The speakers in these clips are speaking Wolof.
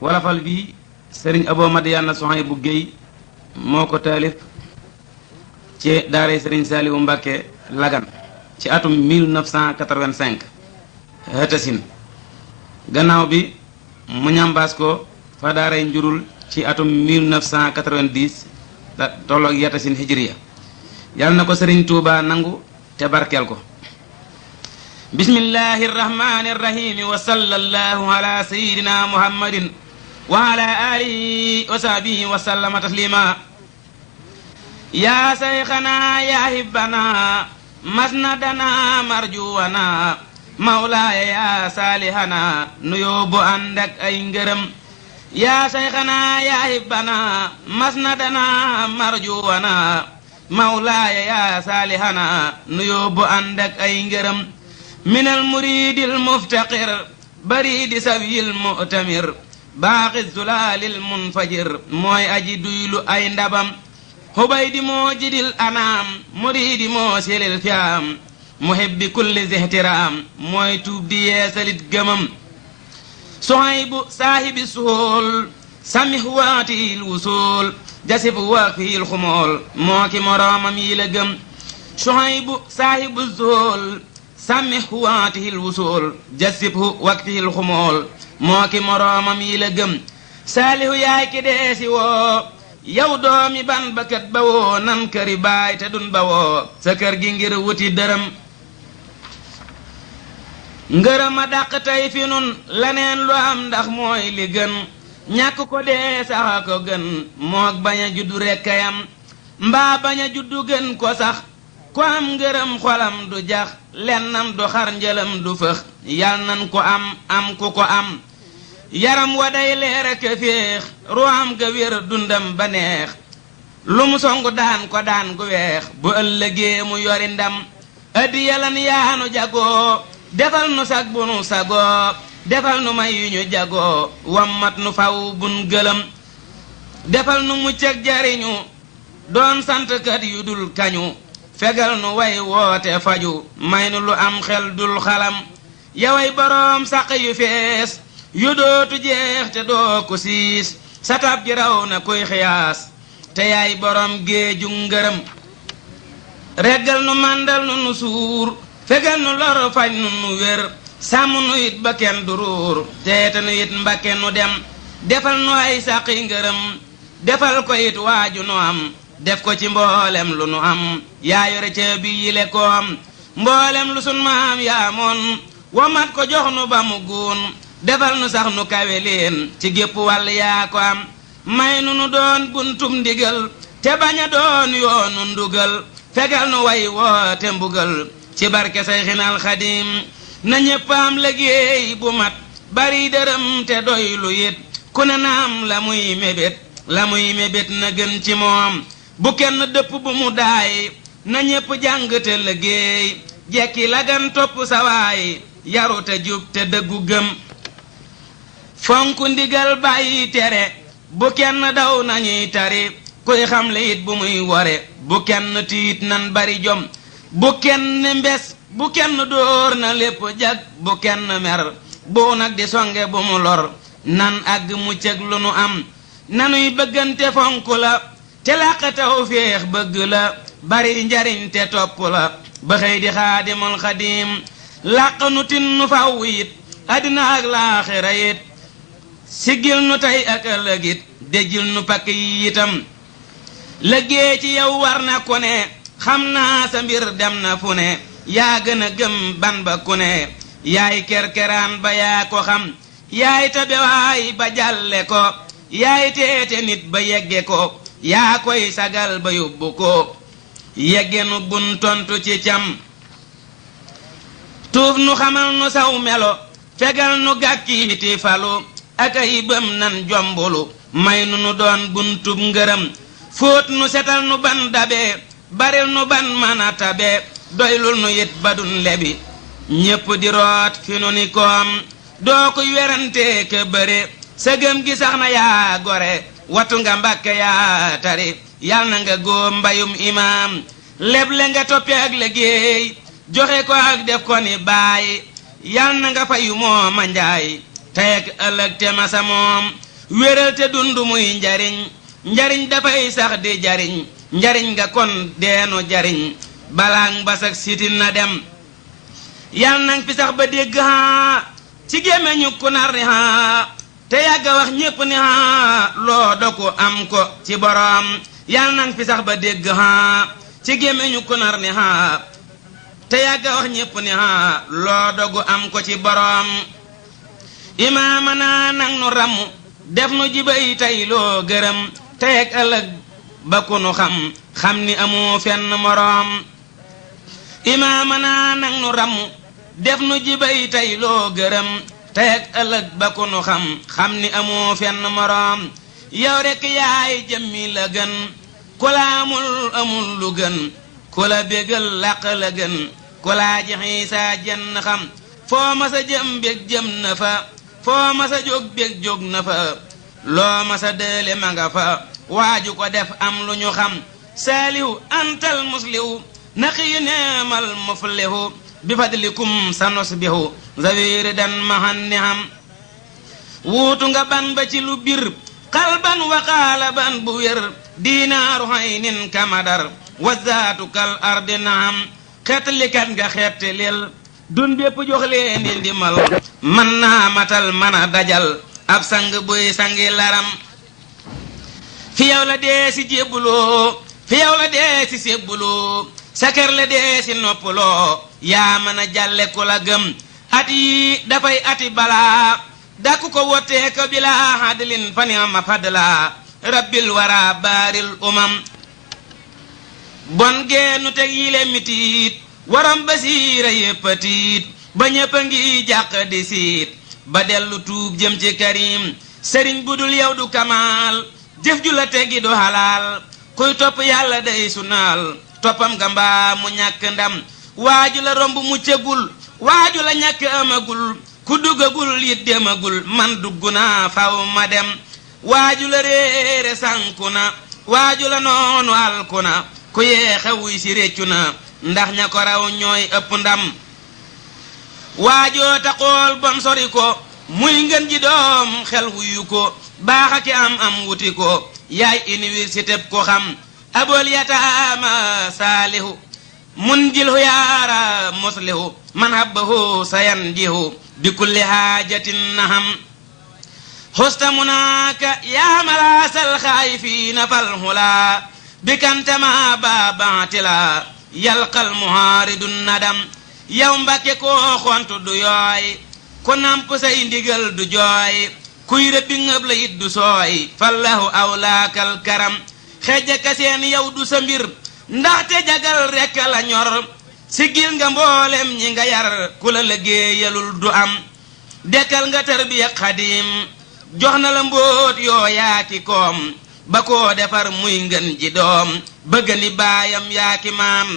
wolofal bi sëriñ Abo Madiyana Souhaïbou Guèye moo ko taalif ci daaray sëriñ Saliou Mbàkke Lagan ci atum 1985 hëtasin gannaaw bi mu ñambaas ko fa daaray njurul ci atum 1990 tolloog yatasin hijriya yàlla na ko sëriñ Tuuba nangu te barkeel ko bismillahi irrahmani irrahimi wa sallallahu ala sayidina muhammadin wa ala alihi wa sahbihi wa sallama taslima ya sayxana ya hibbana masnadana marjuwana mawlaaya ya saalihana nuyoo bu ànd ak ay ngërëm ya sayxana ya hibbana masnadana marjuwana mawlaaya ya saalihana nuyoo bu ànd ak ay ngërëm minal muridil muftaqir baridi sawyil mu'tamir baaxi zulalil munfajir mooy aji duylu ay ndabam hubaydi moo jidil anaam muridi moo silil fiam muhibbi kulli zihtiram mooy tuub di yeesalit gëmam Souhaïbou saahibi suhul samih waatil wusul jasib waqfihil xumool moo ki moroomam yi la gëm Souhaïbou saahibu suhul samih waatihil wusul jasibhu waqtihil xumool moo ki moroomam yi la gëm saalihu yaay ki deesi woo yow doomi ban bakat ba woo nan këri baay te dun ba woo sa kër gi ngir wuti dërëm ngërëm a dàq tey fi nun laneen lu am ndax mooy li gën ñàkk ko dee saxa ko gën mook bañ a juddu rekkayam mbaa bañ a juddu gën ko sax ku am ngërëm xolam du jax lennam du xar njëlam du fëx yal nan ko am ku ko am yaram wa day leer ak féex ruwaam ga wér dundam ba neex lu mu songu daan ko daan gu weex bu ëllëgee mu yori ndam addiya lan yaanu jagoo defal nu sag bu nu sagoo defal nu may yu ñu jagoo wammat nu faw bun gëlëm defal nu mucc ak jariñu doon santkat yu dul kañu fegal nu way woote faju may nu lu am xel dul xalam yaway boroom saq yu fees yu dootu jeex te doo ko siis sa tab gi raw na kuy xiyaas te yaay boroom géeju ngërëm reggal nu màndal nu nu suur fegal nu lor faj nu nu wér sàmm nu it ba kenn du ruur teete nu it mbakke nu dem defal nu ay saqi ngërëm defal ko it waaju nu am def ko ci mboolem lu nu am yaa yore ca bi yile ko am mboolem lu sun maam yaa moon wamat ko jox nu ba mu guun defal nu sax nu kawe leen ci gépp wàll yaa ko am may nu nu doon buntum ndigal te bañ a doon yoonu ndugal fegal nu way woote mbugal ci barke Sayxinal Xadim na ñépp am liggéey bu mat bari dërëm te doy lu yit ku ne naam la muy mébét na gën ci moom bu kenn dëpp bu mu daay na ñépp jàng te liggéey jekki la gan topp sawaay yaru te jub te dëggu gëm fonk ndigal bàyyi tere bu kenn daw nañuy tari kuy xam le it bu muy wore bu kenn tiit nan bari jom bu kenn mbes bu kenn dóor na lépp jag bu kenn mer bu nag di songe bu mu lor nan àgg muccëg lu nu am nanuy bëggante fonk la te làqataw féex bëgg la bari njariñ te topp la ba xëy di xaadimul xadim làq nu tin nu faw it àddina ak laaxira it siggil nu tey ak ëllëg it déjjil nu pakk yi itam liggéey ci yow war na ku ne xam naa sa mbir dem na fu ne yaa gën a gëm ban ba ku ne yaay kerkeraan ba yaa ko xam yaay tabewaay ba jàlle ko yaay teete nit ba yegge ko yaa koy sagal ba yóbbu ko yegge nu bun tontu ci cam tuuf nu xamal nu saw melo fegal nu gàkkiiti falu ak ay bëm nan jombulu may nu nu doon buntub ngërëm fóot nu setal nu ban dabe baril nu ban mana tabe doylul nu it badun lebi ñépp di root fi nu ni koom doo kuy werante ke bëre sëgëm gi sax na yaa gore watu nga mbàkke yaa tari yal na nga góom mbayum imaam leble nga toppe ak liggéey joxe ko ak def ko ni baay yal na nga fayu mooma njaay tey ak ëllëg te masa moom wéral te dund muy njariñ njariñ dafay sax di jariñ njariñ nga kon deenu jariñ balaang basak sitin na dem yal nang fi sax ba dégg haa ci gémmiñu ku nar ni haa te yàgga wax ñépp ni haa loo doku am ko ci boroom yal nang fi sax ba dégg haa ci gémmiñu ku nar ni haa te yàgga wax ñépp ni haa loo dogu am ko ci boroom imaama naa nang nu ramm def nu jibay tey loo gërëm tey ak ëllëg ba ku nu xam xam ni amu fenn moroom imaama naa nang nu ramm def nu jibay tey loo gërëm tey ak ëllëg ba ku nu xam xam ni amu fenn moroom yow rekk yaay jëmmi la gën ku la amul lu gën ku la bégal làq la gën ku laa jixi saa jenn xam foo masa jëm bég jëm na fa foo masa jóg bég jóg na fa loo masa dële ma nga fa waaju ko def am lu ñu xam saalihu antal muslihu naqiyu neemal muflihu bi fadlikum sa nusbihu zawiri dan mahan ni xam wuutu nga ban ba ci lu bir qalban wa qaalaban bu wér diinaaru haynin kamadar wazaatu kal ardi naam xeetlikat nga xeetlil dun bépp jox leen di ndimal man naa matal mana dajal ab sang buy sangi laram fi yow la dee si jébbuloo fi yow la dee si sébbuloo sa kër la dee si noppuloo yaa mën a jàlle ku la gëm at yi dafay ati balaa dakku ko wottee ko bilaa hadlin fa ni'ma fadla rabbil wara baaril umam bon geenu teg yile mitiit waram basiira yéppatiit ba ñépp a ngi jàq di siit ba dellu tuub jëm ci karim sëriñ budul yow du kamaal jëf ju la teggi du halaal kuy topp yàlla day sunaal toppam nga mbaa mu ñàkk ndam waaju la romb muccagul waaju la ñàkk amagul ku duggagul it demagul man dugg naa faw ma dem waaju la réere sànku na waaju la noonu alku na ku yeexe wuy si réccu na ndax ña ko raw ñooy ëpp ndam waajoo taxool bam sori ko muy ngën ji doom xel wuyu ko baax aki am wuti ko yaay université ko xam abol yataama saalihu mun jilhu yaara muslihu man habbahu sayan jihu bi kulli haajatin naham xusta munaaka yaa malaasal xaayifiina fal hula bi kantama baabaatila yalqal muhaaridun nadam yow mbakke koo xontu du yooy ku namp say ndigal du jooy kuy rëbbi ngëb la it du sooy fallahu awlaakal karam xejja ka seen yow du sa mbir ndaxte jagal rekk la ñor siggil nga mboolem ñi nga yar ku la liggéeyalul du am dekkal nga tarbiya xadim jox na la mbóot yoo yaaki koom ba koo defar muy ngën ji doom bëgg ni baayam yaaki maam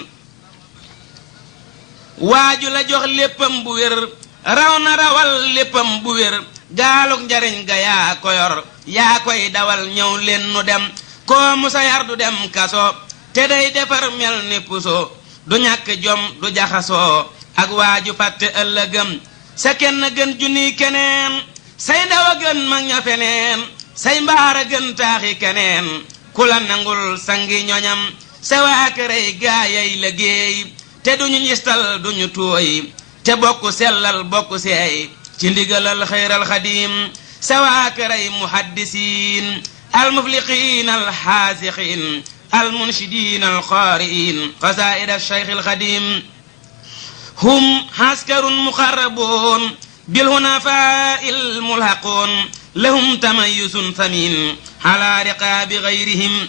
waaju la jox léppam bu wér raw na rawal léppam bu wér gaaluk njariñ ga yaa ko yor yaa koy dawal ñëw leen nu dem koo musa yar du dem kaso te day defar mel ni puso du ñàkk jom du jaxasoo ak waaju fàtte ëllëgëm sa kenn gën junni keneen say ndaw a gën mag ña feneen say mbaar a gën taaxi keneen ku la nangul sangi ñoñam sa waa kërey gaayay liggéey te duñu ñistal duñu tooy te bokku sellal bokku seey ci ndigalal xayral xadim sa waa kërey muhaddisiin almufliqiin alxaasiqiin المنشدين القارئين قصائد الشيخ الخديم هم عسكر مقربون بالهنفاء الملحقون لهم تميز ثمين على رقاب غيرهم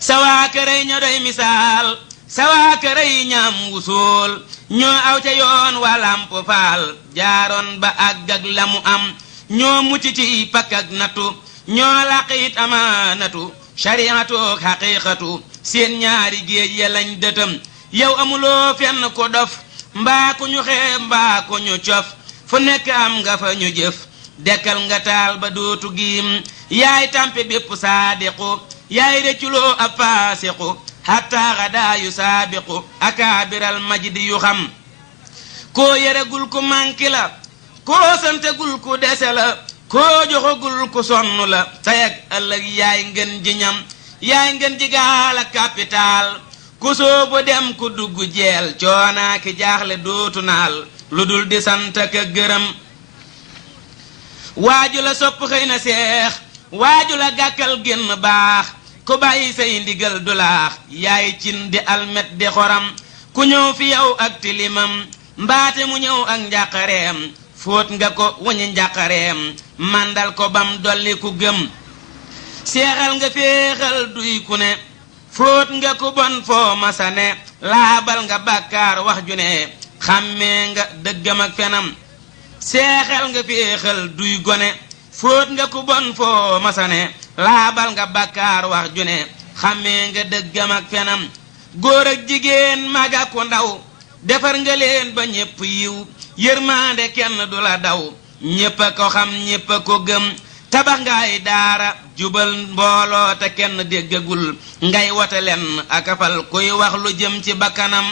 سواك رين ري مثال سواك رين وصول ñoo aw ca yoon walamp faal jaaroon ba àggag la mu am ñoo mucc ci pakk ak natu ñoo laqit amaanatu shariatu ak haqiqatu seen ñaari géej ya lañ dëtëm yow amuloo fenn ko dof mbaa ko ñu xeeb mbaa ko ñu cof fu nekk am nga fa ñu jëf dekkal nga taal ba dootu giim yaay tampe bépp saadiqu yaay rëcculoo ab faasiqu hatta gadaa yu saabiqu akaabiral majdi yu xam koo yeregul ku manki la koo santegul ku dese la koo joxagul ku sonn la tey ak ëllëg yaay ngeen ji ñam yaay ngeen ji gaal ak capital ku soobu dem ku dugg jeel coonaa ki jaaxle dootu naal lu dul di sant ak gërëm waaju la sopp xëy na seex waaju la gàkkal génn baax ku bàyyi say ndigal du laax yaay cin di almet di xoram ku ñëw fi yow ak tilimam mbaate mu ñëw ak njàqareem fóot nga ko wañi njàqareem mandal ko bam dolli ku gëm seexal nga féexal duy ku ne fóot nga ku bon foo masane laabal nga bàkkaar wax ju ne xàmmee nga dëggam ak fenam seexal nga féexal duy gone fóot nga ku bon foo masane laabal nga bàkkaar wax ju ne xàmmee nga dëggam ak fenam góor ak jigéen mag ak ku ndaw defar nga leen ba ñépp yiw yërmaande kenn du la daw ñépp a ko xam ñépp a ko gëm tabax nga ay daara jubal mbooloo te kenn déggagul ngay wote leen akafal kuy wax lu jëm ci bakkanam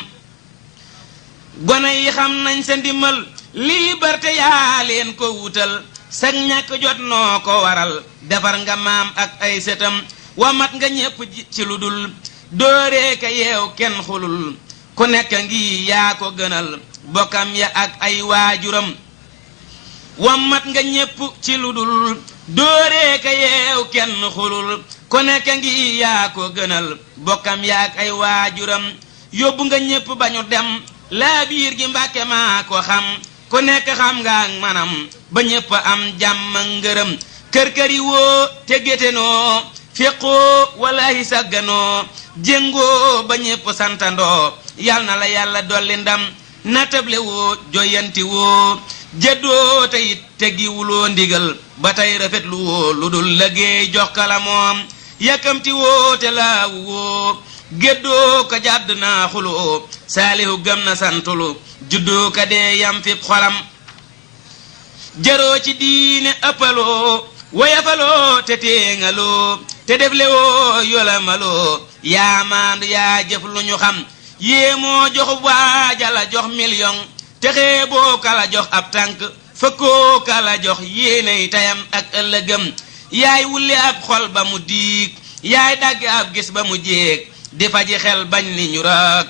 gone yi xam nañ sa ndimbal liberté yaa leen ko wutal sag ñàkk jot noo ko waral defar nga maam ak ay sëtam wamat nga ñépp ci lu dul dooree ka yeew kenn xulul ku nekk ngi yaa ko gënal bokkam ya ak ay waajuram wamat nga ñépp ci lu dul dooree ka yeew kenn xulul ku nekk ngi yaa ko gënal bokkam ya ak ay waajuram yóbbu nga ñépp ba ñu dem laa biir gi mbàkke maa ko xam ku nekk xam nga ak manam ba ñépp am jàmm ngërëm kër-kër yi woo te gétenoo féqoo walaahi sàgganoo jéngoo ba ñépp santandoo yal na la yàlla dolli ndam natable woo joyanti woo jëddoo te it teggiwuloo ndigal ba tey rafetlu woo lu dul liggéey jox kala moom yàkkamti woo te laawu woo géddoo ko jàdd naa xuloo saalihu gëm na santulu juddoo ka dee yam fip xolam jaroo ci diine ëppaloo woyafaloo te téeŋaloo te deflewoo yolamaloo yaa maandu yaa jëf lu ñu xam yéemoo jox waajala jox million te xeeboo kala jox ab tànk fëkkoo kala jox yéeney tayam ak ëllëgëm yaay wulli ab xol ba mu diig yaay dagg ab gis ba mu jéeg di faji xel bañ ni ñu raag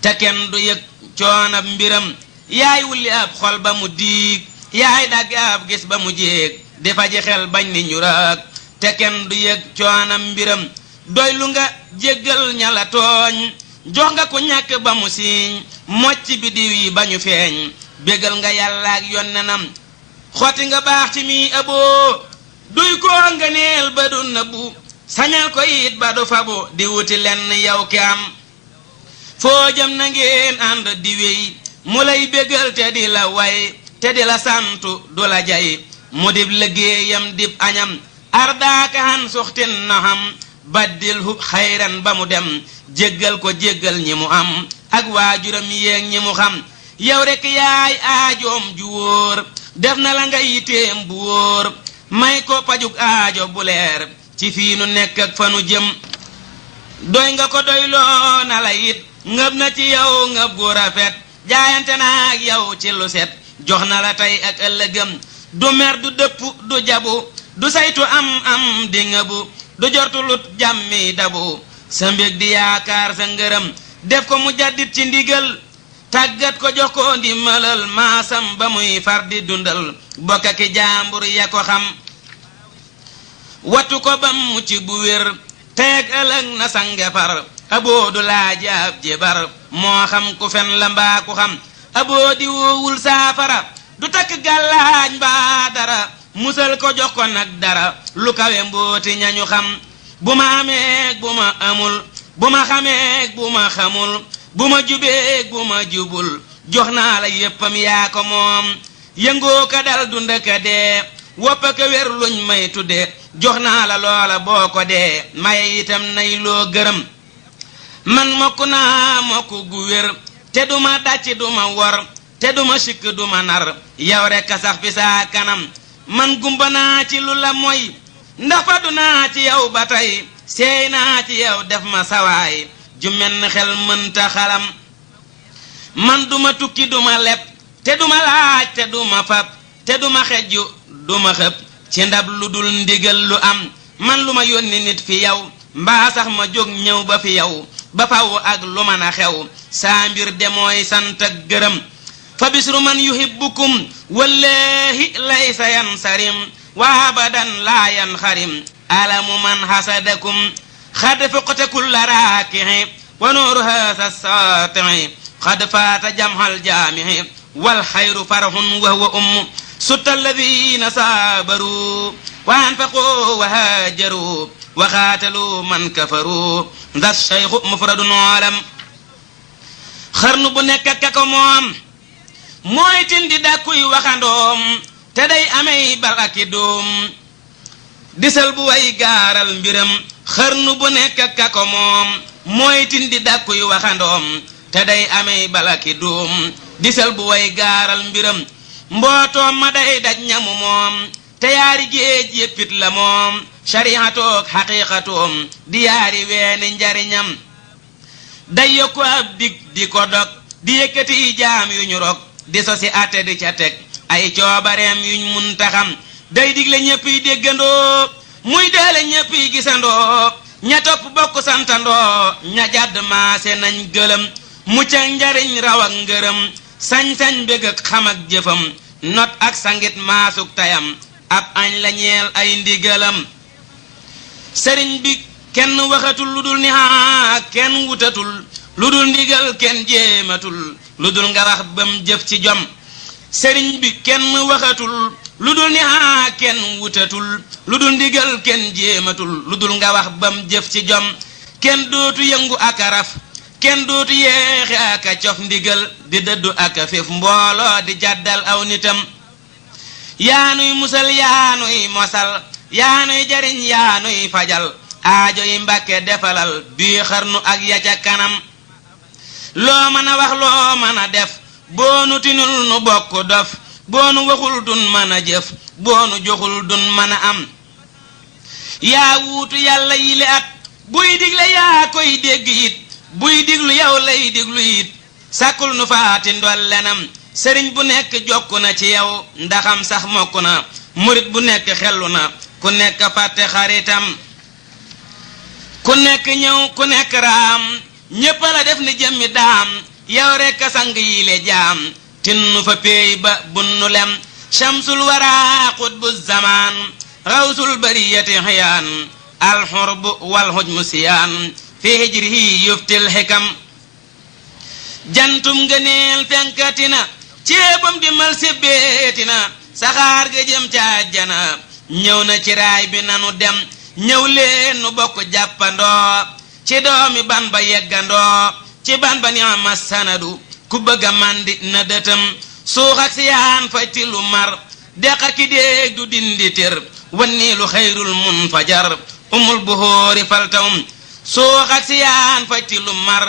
te kenn du yëg coonab mbiram yaay wulli ab xol ba mu diig yaay dagg ab gis ba mu jéeg di faji xel bañ ni ñu raag te kenn du yëg coonam mbiram doy lu nga jéggal ña la tooñ jox nga ku ñàkk ba mu siiñ mocc bi diw yi ba ñu feeñ bégal nga yàlla ak yonnenam xotti nga baax ci mi aboo duy ko nga neel ba du nëbbu sañal ko it ba du fabu di wuti lenn yow ki am foo jëm na ngeen ànd di wéy mu lay bégal te di la way te di la santu du la jay mu dib liggéeyam dib añam ardaaka han suxtin na xam baddil hu xayran ba mu dem jéggal ko jéggal ñi mu am ak waajuram yéeg ñi mu xam yow rekk yaay aajoom ju wóor def na la nga yiteem bu wóor may ko pajuk aajo bu leer ci fii nu nekk ak fa nu jëm doy nga ko doyloo na la it ngëb na ci yow ngëb gu rafet jaayante na ak yow ci lu set jox na la tey ak ëllëgëm du mer du dëpp du jabu du saytu am di ngëbu du jortu lut jàmmi dabu sa mbég di yaakaar sa ngërëm def ko mu jaddit ci ndigal tàggat ko jox ko ndimbalal maasam ba muy far di dundal bokka ki jaambur ya ko xam wattu ko bam mucc bu wér teeg ëllëg na sange far aboo du laaji ab jébar moo xam ku fen la mbaa ku xam aboo di woowul saafara du takk gàllaañ mbaa dara musal ko jox ko nag dara lu kawe mbooti ñañu xam bu ma ameeg bu ma amul bu ma xameeg bu ma xamul bu ma jubeeg bu ma jubul jox naa la yéppam yaa ko moom yëngoo ka dal dund ka dee woppa ka wér luñ may tudde jox naa la loola boo ko dee maye itam nay loo gërëm man mokk naa mokk gu wér te duma dàcc duma wor te duma sikk duma nar yow rekk a sax fi saa kanam man gumba naa ci lu la moy ndax fadu naa ci yow ba tey seey naa ci yow def ma sawaay ju menn xel mënta xalam man duma tukki duma leb te duma laaj te duma fab te duma xejju duma xëpp ci ndab lu dul ndigal lu am man lu ma yónni nit fi yow mbaa sax ma jóg ñëw ba fi yow ba faw ak lu mën a xew saa mbir de mooy sant ak gërëm fa bisru man yuhibbukum wallahi laysa yansarim wa abadan laa yanxarim alamu man hasadakum xad fuqta kulla raakihi wa nuuru haasa saatihi xad faata jamhal jaamihi wal xayru farhun wa huwa sutta alladina saabaru wa anfaqu wa haajaru wa xaatalu man kafaru das cheikhu mufradun alam xarnu bu nekk ak ko moom mooy tindi dàkkuy waxandoom te day amey balaki doom disal bu way gaaral mbiram xarnu bu nekk ak ko moom mooy tindi dàkkuy waxandoom te day amey balaki doom disal bu way gaaral mbiram mbootoom ma day daj ñamu moom te yaari géej yéppit la moom shariatoog xaqiiqatoom di yaari weeni njariñam day yokku ab dig di ko dog di yëkkati jaam yu ñu rog di sosi atte di ca teg ay coobareem yuñ mun taxam day digle ñépp yi déggandoo muy deele ñépp yi gisandoo ña topp bokk santandoo ña jàdd maase nañ gëlëm mucc ak njariñ raw ak ngërëm sañ-sañ bëgg ak xam ak jëfam not ak sangit maasuk tayam ab añ la ñeel ay ndigalam sëriñ bi kenn waxatul lu dul ni haa kenn wutatul lu dul ndigal kenn jéematul lu dul nga wax bam jëf ci jom sëriñ bi kenn waxatul lu dul ni haa kenn wutatul lu dul ndigal kenn jéematul lu dul nga wax bam jëf ci jom kenn dootu yëngu ak a raf kenn dootu yeexe ak a cof ndigal di dëddu ak a fef mbooloo di jàddal aw nitam yaanuy musal yaanuy mosal yaanuy jariñ yaanuy fajal aajo yi mbàkke defalal bii xarnu ak ya ca kanam loo mën a wax loo mën a def boonu tinul nu bokk dof boonu waxul dun mën a jëf boonu joxul dun mën a am yaa wuutu yàlla yile at buy digle yaa koy dégg it buy diglu yow lay diglu it sàkkul nu faati ndollenam sëriñ bu nekk jokku na ci yow ndaxam sax mokk na murit bu nekk xellu na ku nekk fàtte xaritam ku nekk ñëw ku nekk raam ñépp la def ni jëmmi daam yow rekk sang yi le jaam tinnu fa péey ba bunnu lem shamsul wara qutbu zaman rawsul bariyati xiyaan alxurbu walxujmu siyaan fi hijrihi yuftil xikam jantum ngëneel fenkatina ceebam di mal sebbeetina saxaar ga jëm ca àjjana ñëw na ci raay bi nanu dem ñëw leen nu bokk jàppandoo ci doomi ban ba yeggandoo ci ban ba ni ama sanadu ku bëgga mandi na dëtam suux ak siyaan fajti lu mar deqa ki déeg du dindi tër wanni lu xayrul munfajar umul buhoori faltawum suux ak siyaan fajti lu mar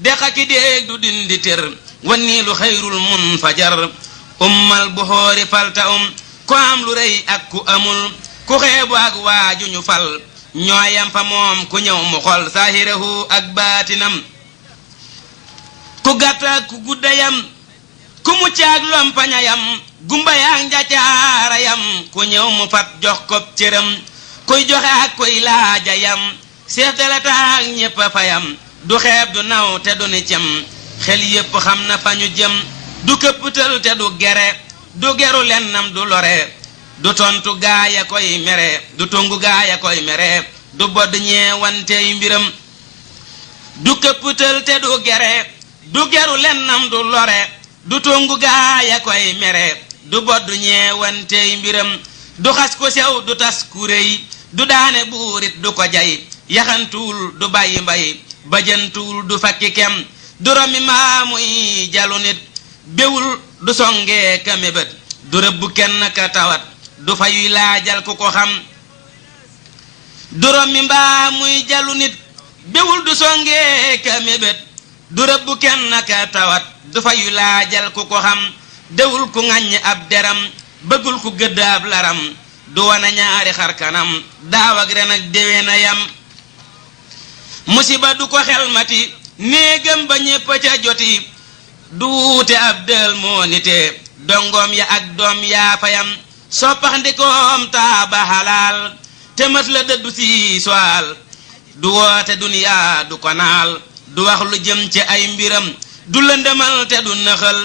deqa ki déeg du dindi tër wanni lu xayrul munfajar ummal buhoori faltawum ku am lu rëy ak ku amul ku xeebu ak waaju ñu fal ñooyam fa moom ku ñëw mu xol saahirahu ak baatinam ku gàtt ak ku guddayam ku mucc ak lompañayam gumba yaak njaccaarayam ku ñëw mu fat jox ko cëram kuy joxe ak kuy laajayam seef dala taak ñépp a fayam du xeeb du naw te du ni cem xel yépp xam na fa ñu jëm du këpptal te du gere du geru lennam du lore du tontu gaaya koy mere du tungu gaaya koy mere du bodd ñeewantey mbiram du këpptal te du gere du geru lennam du lore du tungu gaaya koy mere du bodd ñeewantey mbiram du xas ko sew du tas ku réy du daane buurit du ko jay yaxantuwul du bàyyi mbay bajantuwul du fakki kem du romi maamuy jalu nit béwul du songee ka mébét du rëbb kenn ka tawat du fayuy laajal ku ko xam du rommi mbaa muy jalu nit béwul du songee ka mébét du rëbb kenn ka tawat du fayuy laajal ku ko xam dewul ku ŋàññ ab deram bëggul ku gëdd ab laram du wana ñaari xar kanam daaw ak ren ak déwén a yam musiba du ko xelmati néegam ba ñépp ca joti du wuute ab dël moo nite dongoom ya ak doom yaa fayam soppax ndikoom taaba halal te mas la dëddu si soal du woote duniyaa du ko naal du wax lu jëm ci ay mbiram du lëndëmal te du nëxal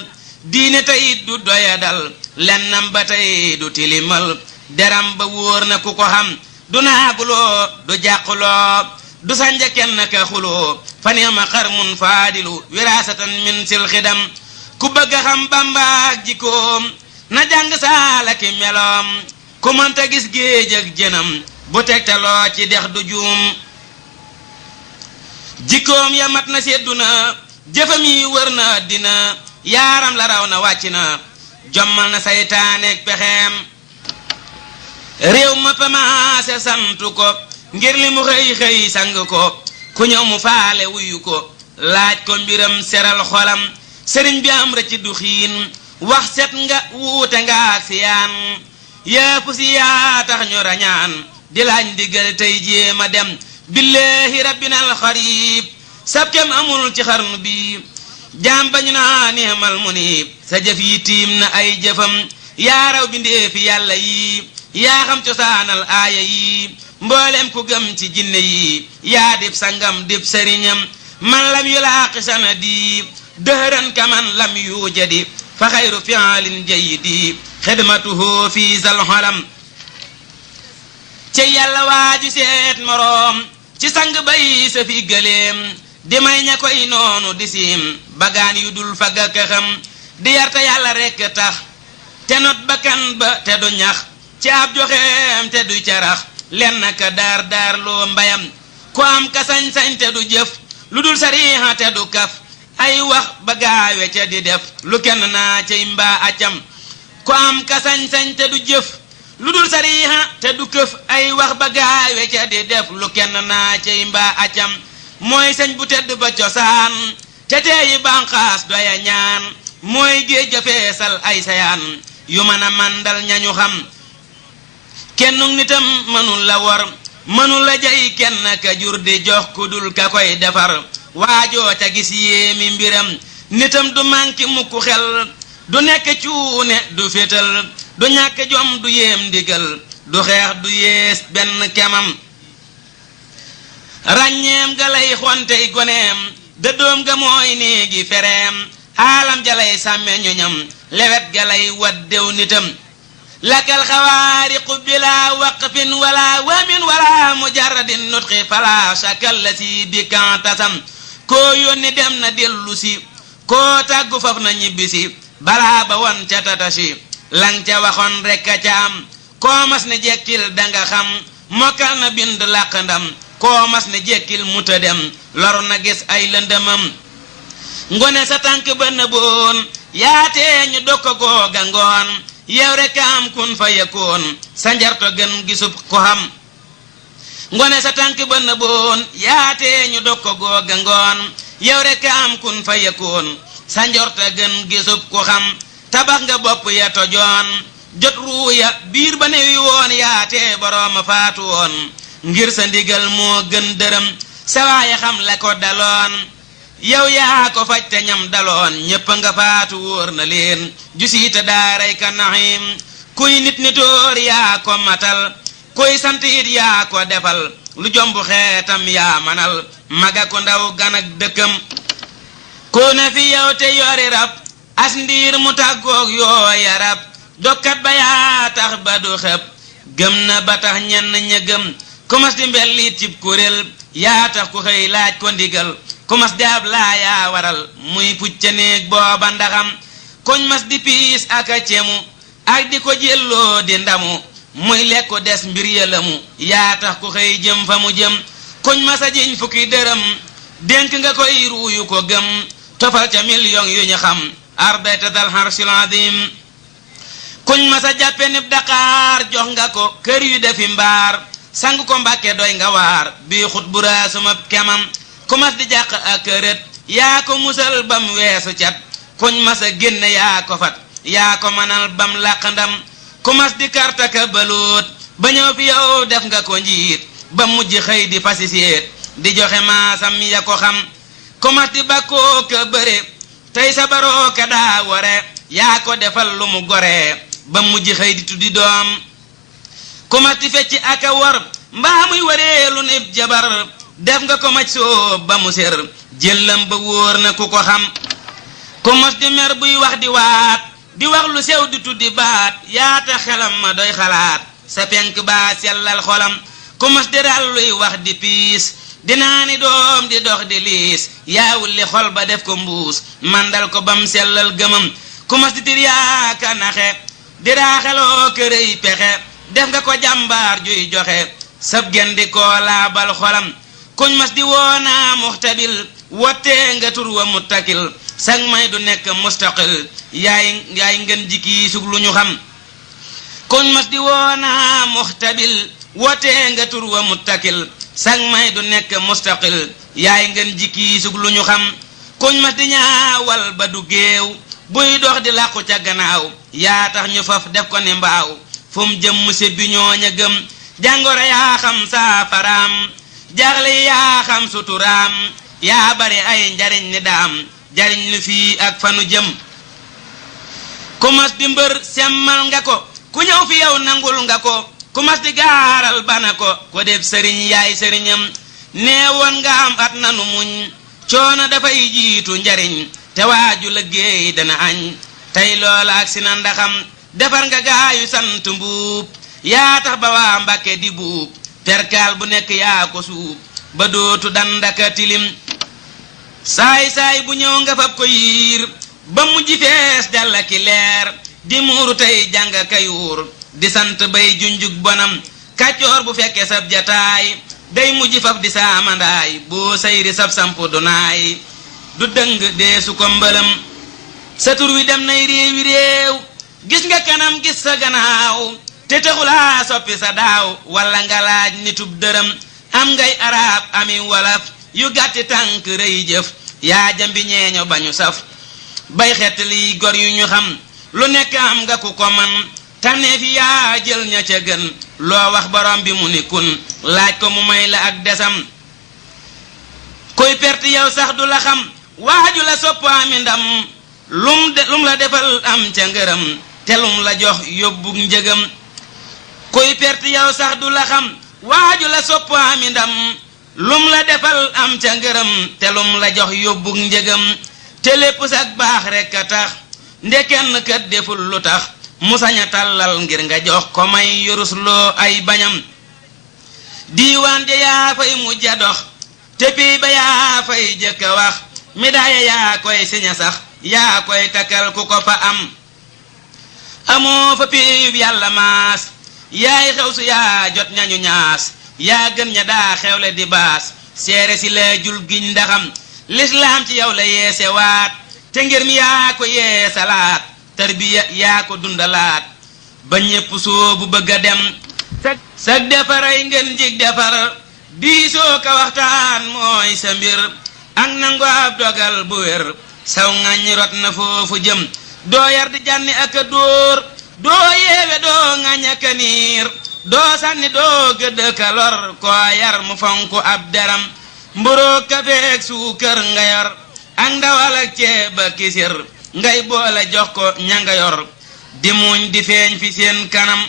diine tey du doyadal lennam ba tey du tilimal deram ba wóor na ku ko xam du naaguloo du jàquloo du sànja kenn ka xuloo faneema xarmun faadilu wirasatan min sil xidam ku bëgg a xam Bamba ak jikkoom na jàng saala ki meloom ku mënta gis géej ak jënam bu tegtaloo ci dex du juum jikkoom ya mat na seddu na jëfam yi wër na àddina yaaram la raw na wàcc na jommal na saytaaneek pexeem réew ma pamaase santu ko ngir li mu xëy xëy sang ko ku ñëw mu faale wuyu ko laaj ko mbiram seral xolam sëriñ bi am rëcc du xiin wax set nga wuute nga ak siyaan yépp si yaa tax ñu rañaan di laaj ndigal tey jéema dem billahi rabbina alxarib sab kem amul ci xarnu bi jaam bañu naa neemal mu ni sa jëf yi tiim na ay jëfam yaa raw bindee fi yàlla yi yaa xam cosaanal aaya yi mboolem ku gëm ci jinne yi yaa dib sangam dib sëriñam man lam yulaaqi sanadi dëhëran kaman lam yujadi fa xayru fi'alin jayyidi xidmatuhu fi zal xolam ci yàlla waaju seet moroom ci sang bay sa fi gëleem di may ña koy noonu di siim bagaan yu dul fagga këxam di yarta yàlla rekk tax te not bakkan ba te du ñax ci ab joxeem te du carax lenn ka daar daar loo mbayam ku am ka sañ-sañ te du jëf lu dul sariixa te du kaf ay wax ba gaawe ca di def lu kenn naa cay mbaa acam ku am ka sañ-sañ te du jëf lu dul sariixa te du këf ay wax ba gaawe ca di def lu kenn naa cay mbaa acam mooy sëñ bu tedd ba cosaan te teeyi banqaas doya ñaan mooy géej ga feesal ay sayaan yu mën a mandal ñañu xam kennu nitam mënul la wor mënul la jay kenn ka jur di jox ku dul ka koy defar waajoo ca gis yéemi mbiram nitam du manki mukk xel du nekk cuune du fétal du ñàkk jom du yéem ndigal du xeex du yées benn kemam ràññeem ga lay xontey goneem dëddoom ga mooy néegi fereem xaalam ja lay sàmme ñoñam lewet ga lay waddew nitam lakal xawaariqu bila waqfin wala wamin wala mujarradin nutqi fala shakal la si bi kantasam koo yónni dem na dellu si koo tàggu faf na ñibbisi balaa ba won ca tatasi lang ca waxoon rekk a ca am koo mas ne jekkil danga xam mokkal na bind làq ndam koo mas ne jekkil muta dem loru na gis ay lëndëmam ngone sa tànk ba nëboon yaatee ñu dokko googa ngoon yow rekk am kun fa yekkoon sa njarto gën gisub ko xam ngone sa tànk ba nëboon yaatee ñu dokko googa ngoon yow rekk am kun fa yekkoon sa njorto gën gisub ko xam tabax nga bopp ya tojoon jot ruuya biir ba newi woon yaatee borooma faatu woon ngir sa ndigal moo gën dërëm sa waaye xam la ko daloon yow yaa ko faj te ñam daloon ñépp nga faatu wóor na leen jusiita daaray ka naxim kuy nit nitóor yaa ko matal kuy sant it yaa ko defal lu jombu xeetam yaa manal maga ko ndaw gan ak dëkkam ku ne fi yow te yori rab as ndiir mu tàggoog yooya rab dokkat ba yaa tax ba du xeb gëm na ba tax ñenn ña gëm kumas di mbellit cib kuréel yaa tax ku xëy laaj ko ndigal kumas di ab laa yaa waral muy pucca néeg booba ndaxam koñ mas di piis ak a cemu ak di ko jëlloo di ndamu muy lekku des mbir yëlamu yaa tax ku xëy jëm fa mu jëm koñ mas a jiñ fukki dërëm dénk nga koy ruuyu ko gëm tofal ca million yu ñu xam arbetatal harsil adim kuñ mas a jàppe nib Dakar jox nga ko kër yu defi mbaar sang ko Mbàkke doy nga waar bii xut bu raasuma kemam ku mas di jàq ak kërët yaa ko musal bam weesu cat kuñ mas a génne yaa ko fat yaa ko manal bam làq ndam ku mas di kartaka baloot ba ñëw fi yow def nga ko njiit ba mujj xëy di fasi séet di joxe maasam ya ko xam ku mas di bakkoo ka bëre tey sa baroo ka daa wore yaa ko defal lu mu gore ba mujj xëy di tuddi doom ku mas di fecc aka war mbaa muy wareelu nib jabar def nga ko maj soob ba mu ser jëllam ba wóor na ku ko xam ku mas di mer buy wax di waat di wax lu sew di tuddi baat yaata xelam ma doy xalaat sa penk baa sellal xolam ku mas di ral luy wax di piis dinaa ni doom di dox di liis yaawul li xol ba def ko mbuus mandal ko bam sellal gëmam ku mas di tir yaaka naxe di raaxeloo kërëy pexe def nga ko jàmbaar juy joxe sab gen di koo laabal xolam kuñ mas di woonaa muxtabil wottee nga tur wa muttakil sag may du nekk mustaqil yaay ngeen jikki sug lu ñu xam kuñ mas di woonaa muxtabil wottee nga tur wa muttakil sag may du nekk mustaqil yaay ngeen jikki sug lu ñu xam kuñ mas di ñaawal ba du géew buy dox di làqu ca gannaaw yaa tax ñu faf def ko ne mbaaw fu mu jëm musse bi ñooña gëm jàngoro yaa xam saafaraam jaxle yaa xam suturaam yaa bari ay njariñ ni daam jariñ lu fii ak fanu jëm ku mas di mbër semmal nga ko ku ñëw fi yow nangul nga ko ku mas di gaaral bana ko def sëriñ yaay sëriñam neewoon nga am at nanu muñ coono dafay jiitu njariñ te waaju liggéey dana añ tey loola ak si na ndaxam defar nga gaayu sant mbuub yaa tax ba waa Mbàkke di buub perkaal bu nekk yaa ko suub ba dootu dandaka tilim saay bu ñëw nga fab ko yiir ba mujj fees dalla ki leer di muuru tey jàng kayuur di sant bay junjug bonam kàccoor bu fekke sab jataay day mujj fab di saamandaay boo sayri sab samp dunaay du dëng dee su ko mbëlam sa tur wi dem nay réewi réew gis nga kanam gis sa gannaaw te taxulaa soppi sa daaw walla nga laaj nitub dërëm am ngay arab ami walaf yu gàtti tànk rëy jëf yaa jambi ñeeño bañu saf bay xett liy gor yu ñu xam lu nekk am nga ku ko man tànnee fi yaa jël ña ca gën loo wax borom bi mu ni kun laaj ko mu may la ak desam kuy perte yow sax du la xam waaju la soppaami ndam lum la defal am ca ngërëm te lum la jox yóbbu njëgam kuy perte yow sax du la xam waaju la soppaami ndam lum la defal am ca ngërëm te lum la jox yóbbu njëgam te lépp sag baax rekk a tax ndekenn kat deful lu tax mu sañ a tàllal ngir nga jox ko may yorusloo ay bañam diiwaan ja yaa fay mujja dox te pii ba yaa fay jëkka wax midaaya yaa koy siña sax yaa koy takkal ku ko fa am amoo fa piiyub yàlla maas yaay xew su yaa jot ñañu ñaas yaa gën ña daa xewle di baas seere si la jul giñ ndaxam lislaam ci yow la yeese waat te ngir mi yaa ko yeesalaat tarbiya yaa ko dundalaat ba ñépp soobu bëgg a dem sag defaray ngeen jig defar diisoo ka waxtaan mooy sa mbir ak nangu ab dogal bu wér saw ŋàññi rot na foofu jëm doo yar di jànni ak a dóor doo yeewe doo ŋàññ ak a niir doo sànni doo gëdd ka lor koo yar mu fonku ab deram mburoo kafeek suukër nga yor ak ndawal ak ceeb ak kisir ngay boole jox ko ña nga yor di muñ di feeñ fi seen kanam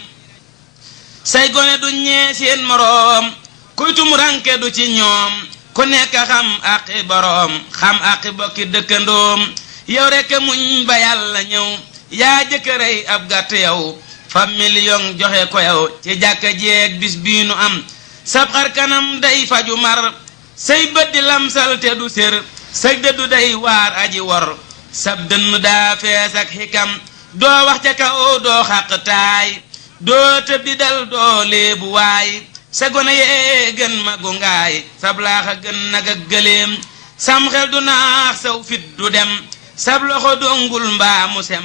say gone du ñee seen moroom kuy tumuranke du ci ñoom ku nekk xam aqi boroom xam aqi bokki dëkkandoom yow rekk muñ ba yàlla ñëw yaa jëkkërey ab gàtt yow fa million joxe ko yow ci jàkka jeeg bis bii nu am sab xar kanam day faju mar say bët di lamsal te du sér sag dëddu day waar aji wor sab dënn daa fees ak xikam doo wax ca kaw doo xàqtaay doo tëb di dal doo léebu waay sa gone yee gën ma gungaay sab laaxa gën nag ak gëléem sam xel du naax saw fit du dem sab loxo dongul mbaa mu sem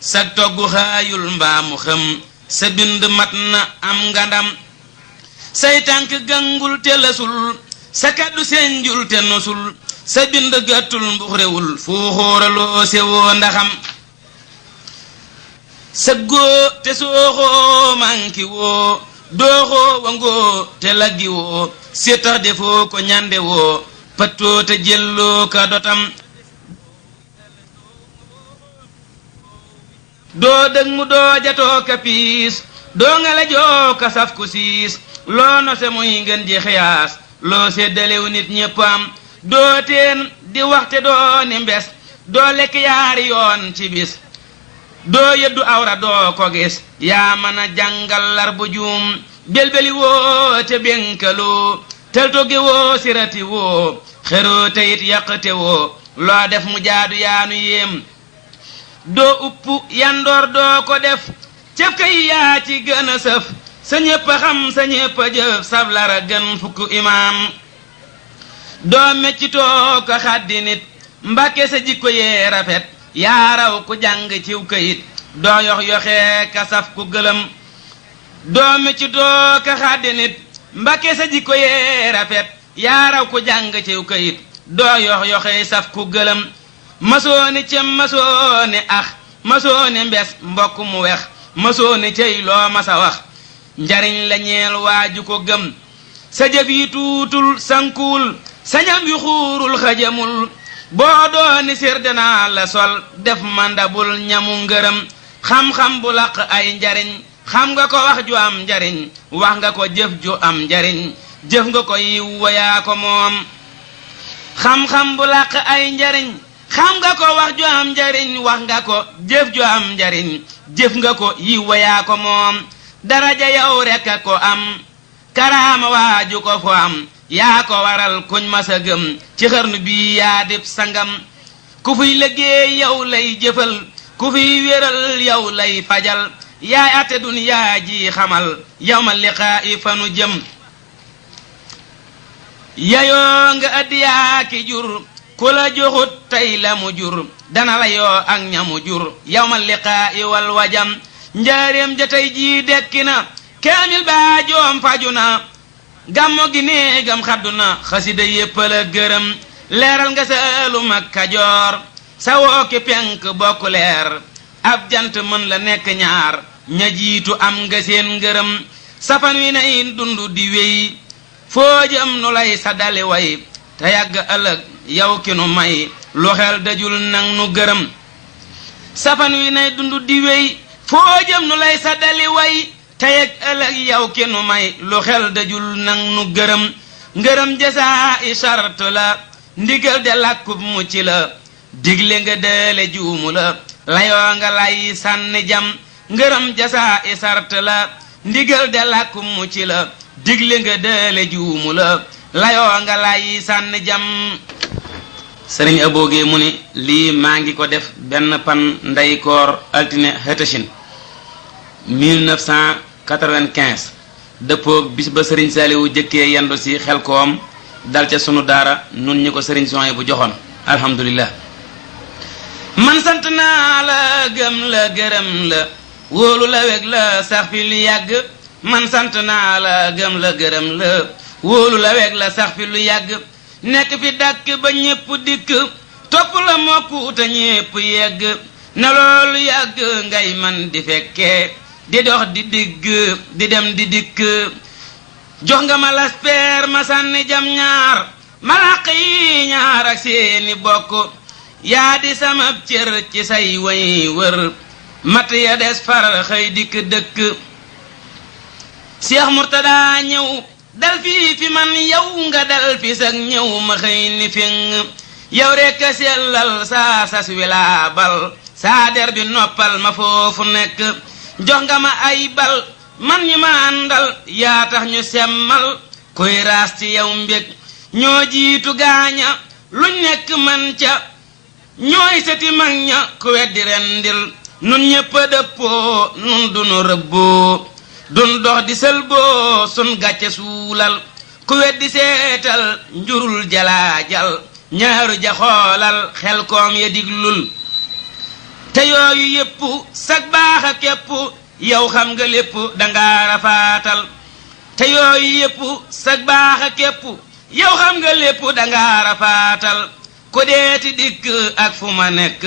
sag toggu xaayul mbaa mu xëm sa bind mat na am ngandam say tànk gàngul te lësul sa kaddu senjul te nosul sa bind gàttul mbuxrewul foo xóoraloo sewoo ndaxam sa góo te sooxoo manki woo dooxoo wangoo te laggi woo sétax defoo ko ñande woo pattoo te jelloo ka dotam doo dëg mu doo jatoo ka piis doo nga la joo ka saf ku siis loo nose muy ngeen ji xiyaas loo seddalew nit ñépp am doo teen di waxte doo ni mbes doo lekk yaari yoon ci bis doo yëddu awra doo ko gis yaa mën a jàngal lar bu juum belbeli woo te benkaloo teltoge woo sirati woo xeroo teyit yàqte woo loo def mu jaadu yaanu yéem doo uppu yandoor doo ko def cëf kay yaa ci gën a sëf sa ñépp a xam sa ñépp a jëf sab lara gën fukk imaam doo meccitoo ko xaddi nit mbàkke sa jikko yee rafet yaa raw ku jàng ciw kayit doo yox yoxee ka saf ku gëlëm doo meccitoo ko xaddi nit mbàkke sa jikko yee rafet yaa raw ku jàng ciw kayit doo yox yoxee saf ku gëlëm masooni cem masooni ax masooni mbes mbokk mu wex masooni cey loo masa wax njariñ la ñeel waaju ko gëm sa jëf yi tuutul sankuwul sa ñam yu xuurul xajamul boo dooni sir danaa la sol def mandabul ñamu ngërëm xam-xam bu laq ay njariñ xam nga ko wax ju am njariñ wax nga ko jëf ju am njariñ jëf nga ko yiw wayaa ko moom xam-xam bu laq ay njariñ xam nga ko wax ju am njariñ wax nga ko jëf ju am njariñ jëf nga ko yiw wayaa ko moom daraja yow rekk a ko am karaama waaju ko fo am yaa ko waral kuñ masa gëm ci xarnu bi yaa dib sangam ku fiy liggéey yow lay jëfal ku fiy wéral yow lay fajal yaay ate duniyaa ji xamal yawma liqaa'i fanu jëm yayoo nga addiyaa ki jur ku la joxut tey la mu jur dana la yoo ak ñamu jur yawma liqaa'i wal wajam njaareem ja tey jii dekki na kaamil baa joom faju na gàmmo gi néegam xaddu na xasida yépp la gërëm leeral nga Saalum ak Kajoor sa wooki penk bokk leer ab jant mën la nekk ñaar ña jiitu am nga seen ngërëm safan wi nay dundu di wéy foo jëm nu lay sa dali way te yàgg ëllëg yow ki nu may lu xel dajul nang nu gërëm safan wi nay dundu di wéy foo jëm nu lay sa dali way te yàgg ëllëg yow ki nu may lu xel dajul nang nu gërëm ngërëm jasaa i sart la ndigal de làkkub mucc la digle nga dële juumu la layoo nga lay sànni jam ngërëm jasaa i sart la ndigal de làkkub mucc la digle nga dële juumu la layoo nga lay sànni jam sëriñ aboogee mu ni lii maa ngi ko def benn pan ndey koor altine hëtëchin 1995 dëppoog bis ba sëriñ Saaliwu jëkkee yendu si Xelkoom dal ca sunu daara nun ñi ko sëriñ Sohaybu bu joxoon alhamdulillah man sant naa la gëm la gërëm la wóolu la weg la sax fi lu yàgg man sant naa la gëm la gërëm la wóolu la weg la sax fi lu yàgg nekk fi dàkk ba ñépp dikk topp la mokku te ñépp yegg na loolu yàgg ngay man di fekkee di dox di digg di dem di dikk jox nga ma laspeer ma sànni jam ñaar ma làq yi ñaar ak seeni bokk yaa di sama cër ci say way wër mat ya des far xëy dikk dëkk Cheikh Murtada ñëw dal fi man yow nga dal fi sag ñëw ma xëy ni feng yow rekk a sellal saa sas wi laa bal saa der bi noppal ma foofu nekk jox nga ma ay bal man ñi ma àndal yaa tax ñu semmal koy raas ci yow mbég ñoo jiitu gaaña luñ nekk man ca ñooy seti mag ña ku weddi rendil nun ñépp a dëppoo nun dunu rëbboo dun dox di sëlboo sun gàcce suulal ku weddi seetal njurul jalaajal ñaaru ja xoolal Xelkoom ya diglul te yooyu yépp sag baax a képp yow xam nga lépp danga rafaatal te yooyu yépp sag baax a képp yow xam nga lépp danga rafaatal ku deeti dikk ak fu ma nekk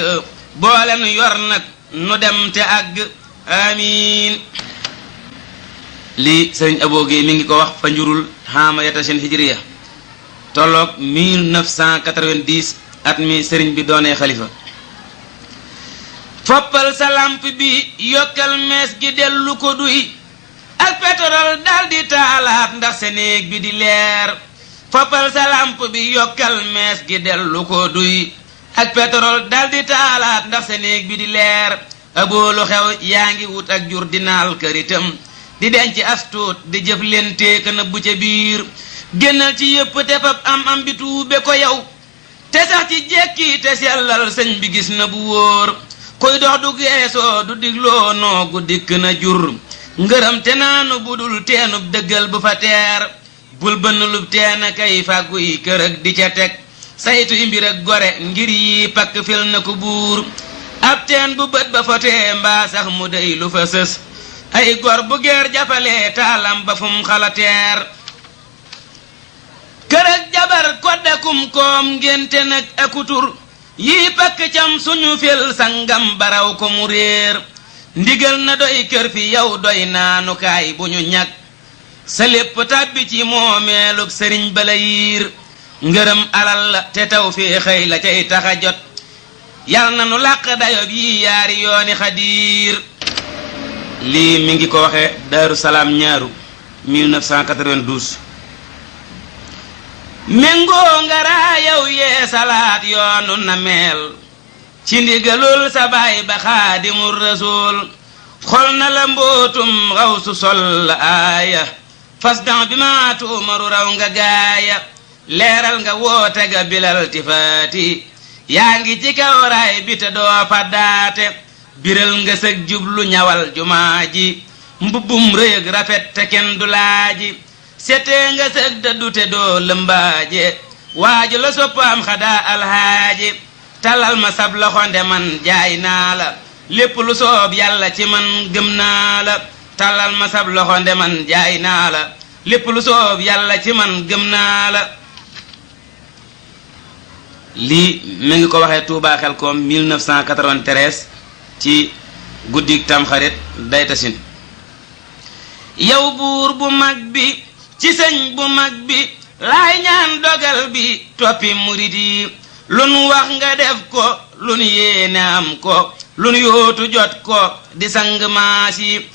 boole nu yor nag nu dem te àgg amiin lii sëriñ aboogee mi ngi ko wax fa njurul xaama yatasin hijriya tolloog 1990 at mi sëriñ bi doonee xalifa foppal sa lamp bi yokkal mees gi dellu ko duy ak pétrole daldi taalaat ndax sa néeg bi di leer foppal sa lamp bi yokkal mees gi dellu ko duy ak pétrole daldi taalaat ndax sa néeg bi di leer aboolu xew yaa ngi wut ak jur di naal këritam di denc astuut di jëf leen teek na bu ca biir génnal ci yépp te fab am bi tuube ko yow te sax ci jekki te sellal sëñ bi gis na bu wóor kuy dox du geesoo du digloo noogu dikk na jur ngërëm te naanu budul teenub dëggal bu fa teer bul bënn lub teena kay fàgguy kër ak di ca teg saytu mbir ak gore ngir yi pakk fil na ko buur ab teen bu bët ba fotee mbaa sax mu dey lu fa sës ay gor bu geer jafalee taalam ba fum xalateer kër ak jabar koddakum koom ngénte nag akutur yii pakk cam suñu fil sangam baraw ko mu réer ndigal na doy kër fi yow doy naanukaay bu ñu ñag sa lépp tàbbi ci moomeelug sëriñ bala yiir ngërëm alal la te taw fii xëy la cay taxa jot yal na nu làq dayob yi yaari yooni xadiir lii mi ngi ko waxe Daaru Salaam ñaaru 1992 méngoo nga raayaw yee salaat yoonu na meel ci ndigalul sa baay ba Xaadimul Rasuul xol na la mbootum xaw su sol la aaya fasdan bi ma tuumaru raw nga gaaya leeral nga woote ga bilal tifaati yaa ngi ci kaw raay bi te doo faddaate biral nga sëg jublu ñawal jumaa ji mbubbum rëyëg rafet te kenn du laaji setee nga sëg dëddu te doo lëmbaaje waaju la soppaam xadaa alhaaji talal ma sab loxo nde man jaay naa la lépp lu soob yàlla ci man gëm naa la talal ma sab loxo nde man jaay naa la lépp lu soob yàlla ci man gëm naa la lii mi ngi ko waxee Touba Xelkom 1993 ci guddik Tamxarit daytasin yow buur bu mag bi ci sëñ bu mag bi laay ñaan dogal bi toppi murit yi lu nu wax nga def ko lu nu yéene am ko lu nu yootu jot ko di sang maas yi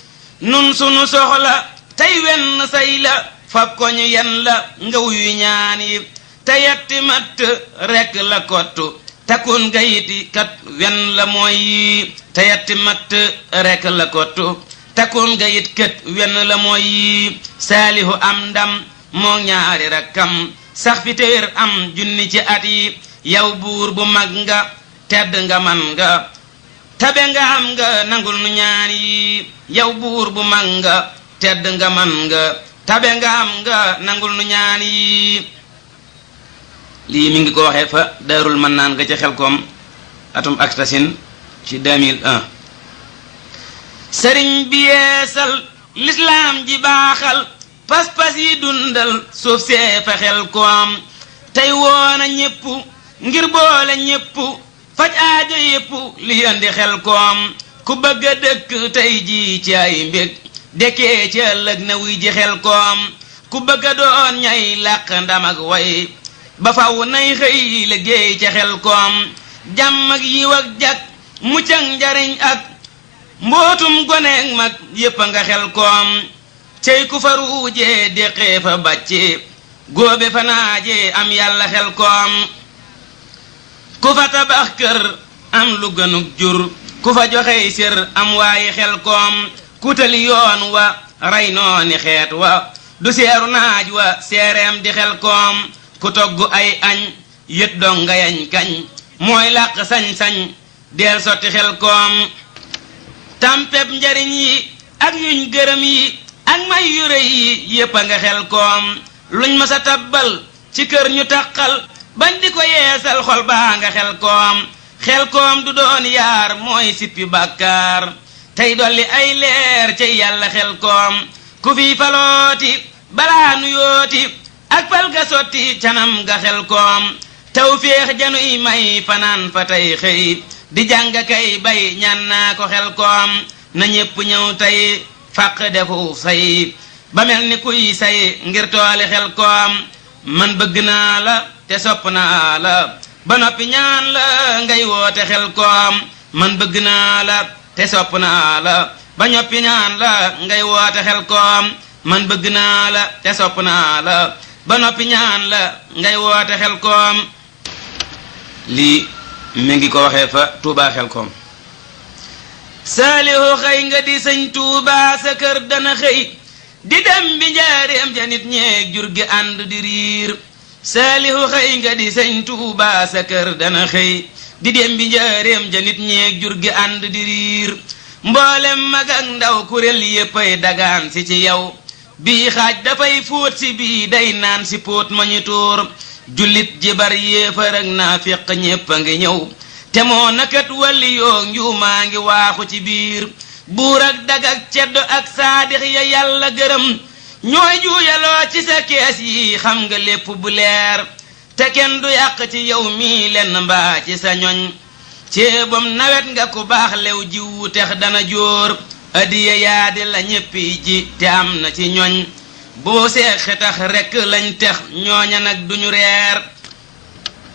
nun sunu soxla tey wenn say la fab ko ñu yen la nga wuyu ñaan yi te yetti matt rekk la kottu takun gayiti kat wen la mooy yi te yetti matt rekk la kottu takun gayit kat wen la mooy yi saalihu am ndam moo ñaari rakkam sax fi téer am junni ci at yi yow buur bu mag nga tedd nga man nga tabe nga am nga nangul nu ñaan yi yow buur bu mag nga tedd nga man nga tabe nga am nga nangul nu ñaan yi lii mi ngi ko waxee fa Daarul Mannaan nga ca Xelkom atum aktasin ci 2001 sëriñ bi yeesal lislaam ji baaxal pas-pas yi dundal suuf see fa Xelkom tey woona ñépp ngir boole ñépp faj aajo yépp li andi Xelkom ku bëgg a dëkk tey ji ci ay mbég dekkee ci ëllëg na wuy ji Xelkom ku bëgg a doon ñay làq ndam ak way ba faw nay xëy liggéey ca Xelkom jàmm ak yiw ak jag mucc ak njariñ ak mbootum goneeg mag yépp a nga Xelkom cey ku fa ruujee déqee fa bàcce góobe fa naajee am yàlla Xelkom ku fa tabax kër am lu gënug jur ku fa joxey sér am waayi Xelkom ku tali yoon wa rey nooni xeet wa du seeru naaj wa seereem di Xelkom ku togg ay añ yët dong nga yañ kañ mooy làq sañ-sañ del sotti Xelkom tampeb njariñ yi ak yuñ gërëm yi ak may yu rëy yi yépp a nga Xelkom luñ ma sa tabbal ci kër ñu taqal bañ di ko yeesal xol baa nga Xelkom Xelkom du doon yaar mooy sippi bàkkaar tey dolli ay leer ci yàlla Xelkom ku fi falooti balaa nu yooti ak fal ga sotti canam ga Xelkom tawféex januy may fanaan fa tey xëy di jàng kay bay ñaan naa ko Xelkom na ñépp ñëw tey fàq defu say ba mel ni kuy say ngir tooli Xelkom man bëgg naa la te sopp naa la ba noppi ñaan la ngay woote Xelkom man bëgg naa la te sopp naa la ba ñoppi ñaan la ngay woote Xelkom man bëgg naa la te sopp naa la ba noppi ñaan la ngay woote Xelkom lii mi ngi ko waxee fa Tuubaa Xelkom Saalihu xëy nga di sëñ Tuubaa sa kër dana xëy di dem bi njaareem ja nit ñeeg jur gi ànd di riir Saalihu xëy nga di sëñ Tuubaa sa kër dana xëy di dem bi njaareem ja nit ñeeg jur gi ànd di riir mboolem mag ak ndaw kuréel yéppay dagaan si ci yow bii xaaj dafay fóot si bii day naan si póot ma ñu tuur jullit jibar yéefar ak naafiq ñépp a ngi ñëw te moo nakat walli yoo njuumaa ngi waaxu ci biir buur ak dag ak ceddo ak saadix ya yàlla gërëm ñooy juuyaloo ci sa kees yi xam nga lépp bu leer te kenn du yàq ci yow mii lenn mbaa ci sa ñoñ ceebam nawet nga ku baax lew jiwu tex dana jóor adiya yaadi la ñéppi ji te am na ci ñoñ boo seex xetax rekk lañ tex ñooña nag duñu reer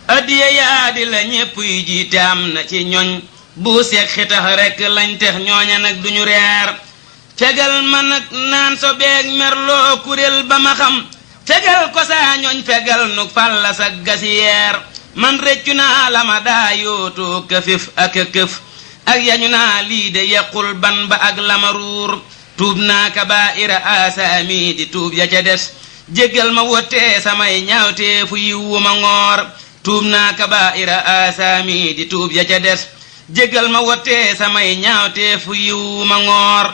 adiya yaadi la ñéppi ji te am na ci ñoñ bu seex xetax rekk lañ tex ñooña nag duñu reer fegal ma nag naan so beeg merloo kuréel ba ma xam fegal ko saa ñoñ fegal nu falla sa gasiyeer man reccu naa la ma daa yootoo këfif ak këf ak yañu naa lii de yequl ban ba ak lamaruur tuub naa kabaa'ira asaami di tuub ya ca des jéggal ma wottee samay ñaawtee fu yiwu ma ngoor tuub naa kabaa'ira asaami di tuub ya ca des jéggal ma wottee samay ñaawtee fu yiwu ma ngoor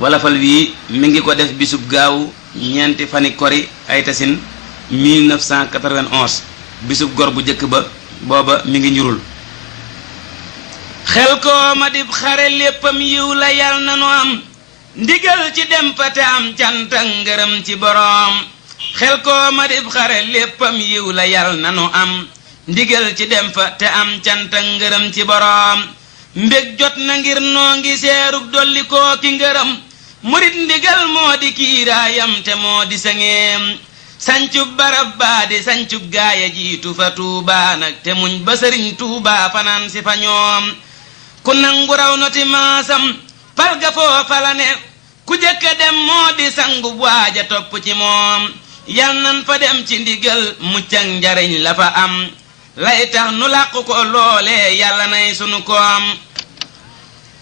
wala fal wii mi ngi ko def bisub gaawu ñeenti fani kori ay tasin 1991 bisub gor bu jëkk ba booba mi ngi njurul Xelkom a dib xare léppam yiw la yal na nu am ndigal ci dem fa te am cant ak ngërëm ci boroom Xelkom a dib xare léppam yiw la yal na nu am ndigal ci dem fa te am cant ak ngërëm ci boroom mbég jot na ngir noo ngi seerug dolli koo ki ngërëm murit ndigal moo di kiiraayam te moo di sangeem sancub barab baa di sancub gaaya jiitu fa Tuubaa nag te muñ ba sëriñ Tuubaa fanaan si fa ñoom ku nangu raw noti maasam palga foofa la ne ku jëkka dem moo di sangub waaja topp ci moom yal nan fa dem ci ndigal mucc ak njariñ la fa am lay tax nu làqu ko loole yàlla nay sunu koom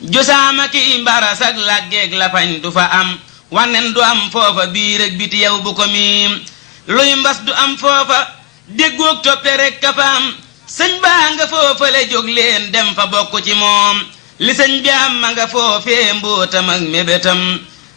jusaama ki mbaras ak làggeeg la fañ du fa am wannen du am foofa biir ak biti yow bu ko miim luy mbas du am foofa déggoog toppe rek ka fa am sëñ baa nga foofale jóg leen dem fa bokk ci moom li sëñ bi am ma nga foofee mbootam ak mébétam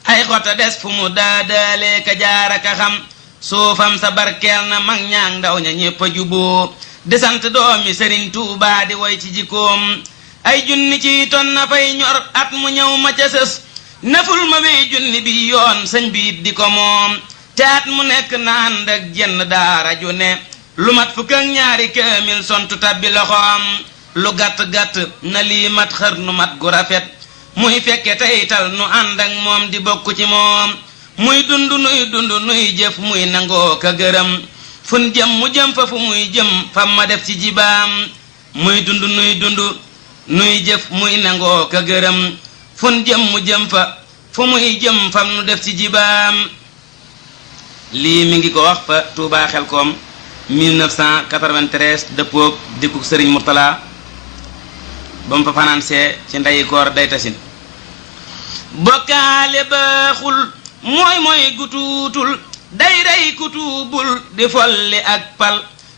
ay xota des fu mu daadaale ka jaara ka xam suufam sa barkeel na mag ñaang ndaw ña ñépp a juboo di sant doomi sëriñ Tuubaa di woy ci jikkoom ay junni ci ton na fay ñor at mu ñëw ma ca sës naful ma wey junni bi yoon sëñ bi it di ko moom te at mu nekk naan ak jenn daara ju ne lu mat fukk ak ñaari kaamil sontu tabbi loxoom lu gàtt-gàtt na lii mat xër nu mat gu rafet muy fekke teytal nu ànd ak moom di bokk ci moom muy dund nuy jëf muy nangoo ka gërëm fun jëm mu jëm fa fu muy jëm fam ma def ci jibaam muy dund nuy jëf muy nangoo ka gërëm fun jëm mu jëm fa fu muy jëm fam nu def ci jibaam lii mi ngi ko wax fa Tuubaa Xelkom 1993 dëppoog dikkuk sëriñ Murtala ba mu fa fanaanse ci ndeyi koor day tasin bokkaale baaxul mooy gu tuutul day rey ku tuubul di folli ak pal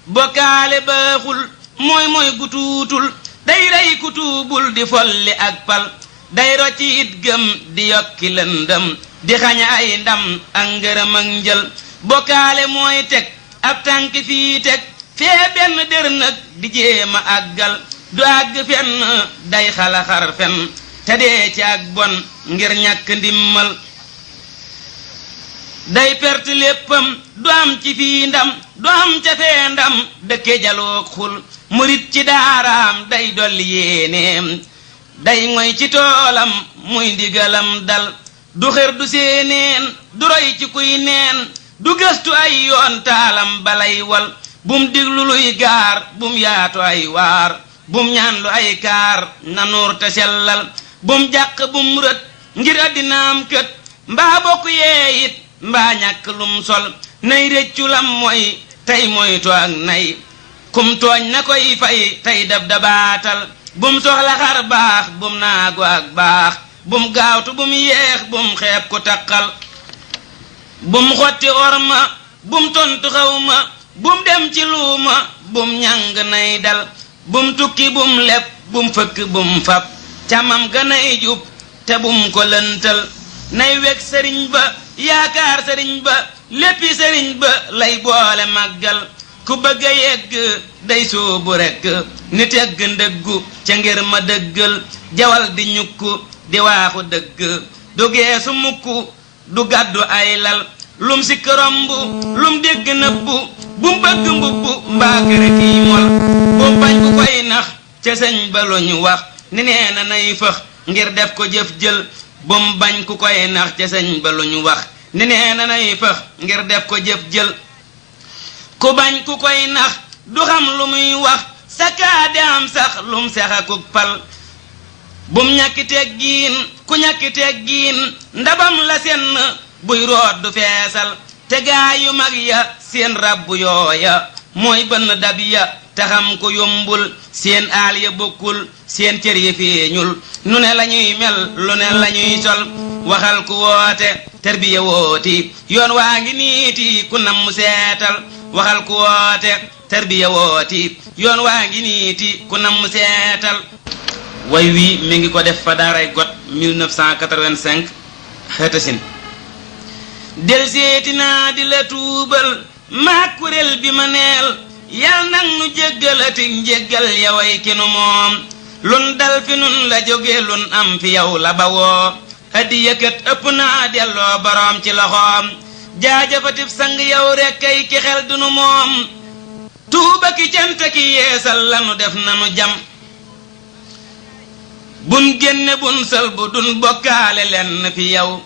bokkaale baaxul mooy gu tuutul day rey ku tuubul di folli ak pal day rocci it gëm di yokki lëndëm di xaña ay ndam ak ngërëm ak njël bokkaale mooy teg ab tànk fii teg fee benn dër nag di jéema àggal du àgg fenn day xalaxar fen te dee ci ak bon ngir ñàkk ndimmal day perte léppam du am ci fii ndam du am ca fee ndam dëkke jaloog xul murit ci daaraam day dolli yéeneem day ngoy ci toolam muy ndigalam dal du xër du séeneen du roy ci kuy neen du gëstu ay yoon taalam balay wal bum diglu luy gaar bum yaatu ay waar bum ñaan lu ay kaar na nuur te sellal bum jàq bum rët ngir addinaam kët mbaa bokk yee it mbaa ñàkk lum sol nay réccu lam mooy tey moytu ak nay kum tooñ na koy fay tey dab dabaatal bum soxla xar baax bum naagu ak baax bum gaawtu bum yeex bum xeeb ku taqal bum xotti orma bum tontu xawma bum dem ci luuma bum ñàng nay dal bum tukki bum leb bum fëkk bum fab camam ga nay jub te bum ko lëntal nay weg sëriñ ba yaakaar sëriñ ba léppi sëriñ ba lay boole màggal ku bëgg a yegg day soobu rekk ni tegg ndëggu ca ngir ma dëggal jawal di ñukku di waaxu dëgg du geesu mukku du gàddu ay lal lum sikk romb lum dégg nëbbu bum bëgg mbubbu mbaa kër kiy mol bum bañ ku koy nax ca sëñ ba lu ñu wax ni nee na nay fëx ngir def ko jëf jël bum bañ ku koy nax ca sëñ ba lu ñu wax ni nee na nay fëx ngir def ko jëf jël ku bañ ku koy nax du xam lu muy wax sakaade am sax lum sexakuk pal bum ñàkki teggiin ku ñàkki teggiin ndabam la senn buy root du feesal te gaa yu mag ya seen rabbu yooya mooy bënn dab ya te xam ko yombul seen aal ya bokkul seen cër yi feeñul nu ne lañuy mel lu ne lañuy sol waxal ku woote terbiya wooti yoon waa ngi niiti ku nam mu seetal waxal ku woote terbiya wooti yoon waa ngi niiti ku nam mu seetal way wi mi ngi ko def fa daaray got 1985 xeetasin del seeti naa di la tuubal maa kuréel bi ma neel yal nag nu jéggalati njéggal yaway ki nu moom lun dal fi nun la jóge lun am fi yow la bawoo hadiya kat ëpp naa delloo boroom ci loxoom jaajëfatib sang yow rekkay ki xel dunu moom tuuba ki cant ki yeesal lanu def nanu jam bun génne bun sëlbu dun bokkaale lenn fi yow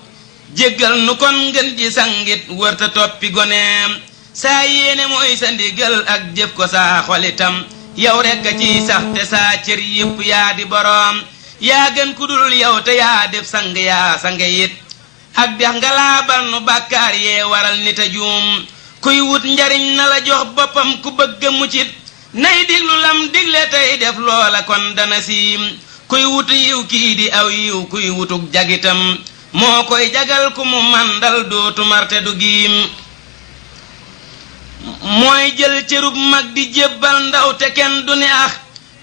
jéggal nu kon ngën ji sangit wërta toppi goneem saa yéene mooy sa ndigal ak jëf ko saa xolitam yow rekk a ciy sax te saa cër yépp yaa di boroom yaa gën ku dul yow te yaa def sang yaa sange it ak dex nga laabal nu bàkkaar yee waral nit a juum kuy wut njariñ na la jox boppam ku bëgg a muccit nay diglu lam digle tey def loola kon dana siim kuy wut yiw kii di aw yiw kuy wutuk jagitam moo koy jagal ku mu mandal dootu marte du giim mooy jël cërub mag di jébbal ndaw te kenn du ne ax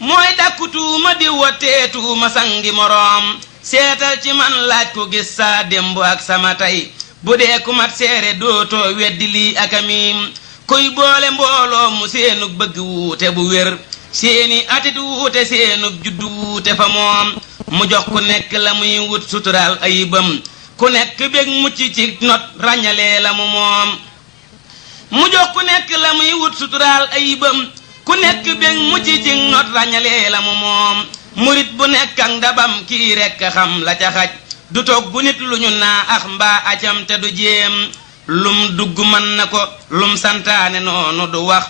mooy dàkku tuuma di wottee tuuma sangi moroom seetal ci man laaj ko gis saa démb ak sama tey bu dee ku mat seere dootoo weddi lii akamiim kuy boole mbooloo mu seenug bëgg wuute bu wér seeni atit wuute seenug juddu wuute fa moom mu jox ku nekk la muy wut suturaal ayibam ku nekk bég mucc ci not ràññalee la mu moom mu jox ku nekk la muy wut suturaal ayibam ku nekk bég mucc ci not ràññalee la mu moom murit bu nekk ak ndabam kii rekk xam la ca xaj du togg nit lu ñu naa ax mbaa acam te du jéem lum dugg mën na ko lum santaane noonu du wax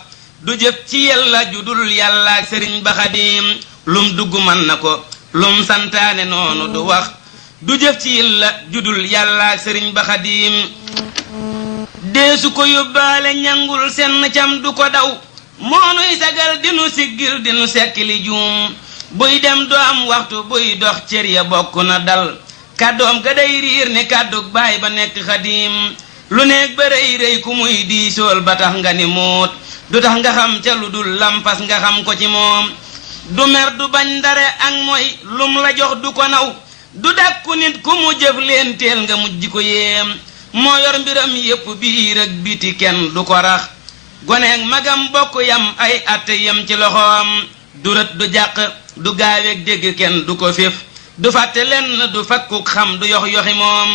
du jëf ci yàlla judul yàlla ak sëriñ ba xadim lum dugg mën na ko lum santaane noonu du wax du jëf ci yàlla judul yàlla ak sëriñ ba xadim deesu ko yóbbaale ñangul senn cam du ko daw moonuy sagal dinu siggil dinu sekkili juum buy dem do am waxtu buy dox cër ya bokk na dal kàddoom ga day riir ni kàddug baay ba nekk xadim lu nekk ba rëy rëy ku muy diisool ba tax nga ni muut du tax nga xam ca lu dul lampas nga xam ko ci moom du mer du bañ dare ak mooy lum la jox du ko naw du dàkku nit ku mu jëf leen teel nga mujj ko yéem moo yor mbiram yépp biir ak biti kenn du ko rax goneeg magam bokk yam ay atte yam ci loxoom du rët du jàq du gaaweeg dégg kenn du ko féef du fàtte lenn du fakkuk xam du yox yoxi moom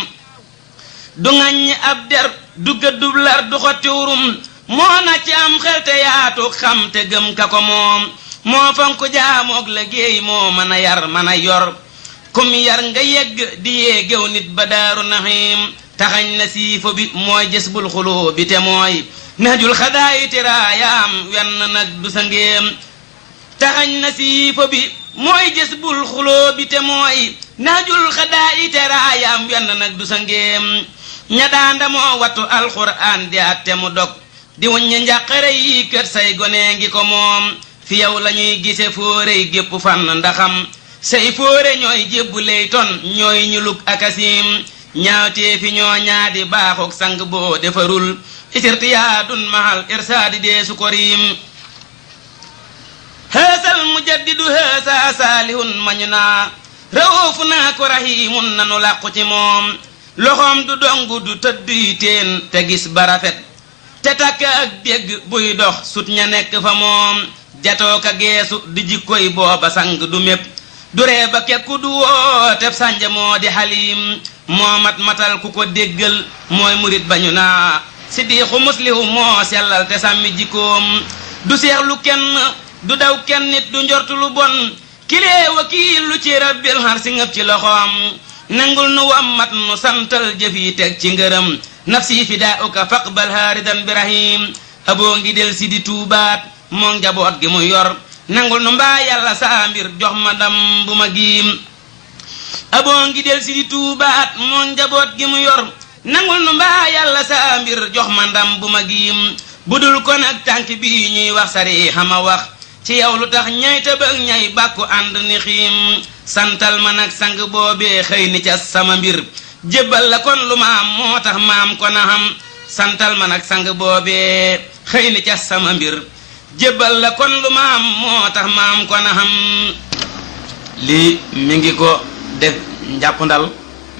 du ŋàññi ab der du gëddub lar du xottiwurum moo na ci am xel te yaatu xam te gëm ka ko moom moo fonk jaamoog la géey moo mën a yar mën a yor kum yar nga yegg di yeegew nit ba daaru naxiim taxañ na siifo bi mooy jës bul xuloo bi te mooy nahjul xadaayiti raayaam wenn nag du sa ngéem taxañ na siifo bi mooy jës bul xuloo bi te mooy naajul xadaa ite raayam wenn nag du sa ngéem ña daanda moo wattu alxuraan di atte mu dog di wuññi njàqare yi kët say gone ngi ko moom fi yow lañuy gise fóorey gépp fànn ndaxam say fóore ñooy jébbu ley ton ñooy ñulug akasim ñaawtee fi ñoo ñaadi baaxuk sang boo defarul isirtiyaadun mahal irsaadi dee su ko riim haasal mujaddidu haasa saalihun mañu naa rawoofu naa ko rahimun nanu làqu ci moom loxoom du dongu du tëdduy teen te gis ba rafet te takk ak dégg buy dox sut ña nekk fa moom jatoo ka geesu di jikkoy booba sang du mépp du ree ba kekku du woo teb sànja moo di xaliim moo matal ku ko déggal mooy murit bañu naa siddiixu muslihu moo sellal te sàmmi jikkoom du seexlu kenn du daw kenn nit du njortu lu bon kilee wakiil lu ci rabbil har si ngëp ci loxoom nangul nu wammat nu santal jëf yi teg ci ngërëm nafsi fidaa'uka faqbal haaridan bi rahim aboo ngi del si di tuubaat moo njaboot gi mu yor nangul nu mbaa yàlla saa mbir jox ma ndam bu ma giim aboo ngi del si di tuubaat moo njaboot gi mu yor nangul nu mbaa yàlla saa mbir jox ma ndam bu ma giim budul kon ak tànk bi ñuy wax sari xama wax ci yow lu tax ñay tëbëg ñay bàkku ànd ni xiim santal ma nag sang boobee xëy ni ca sama mbir jébbal la kon lu ma am moo tax maam ko na xam santal ma nag sang boobee xëy ni ca sama mbir jébbal la kon lu ma am moo tax maam ko na xam lii mi ngi ko def njàppandal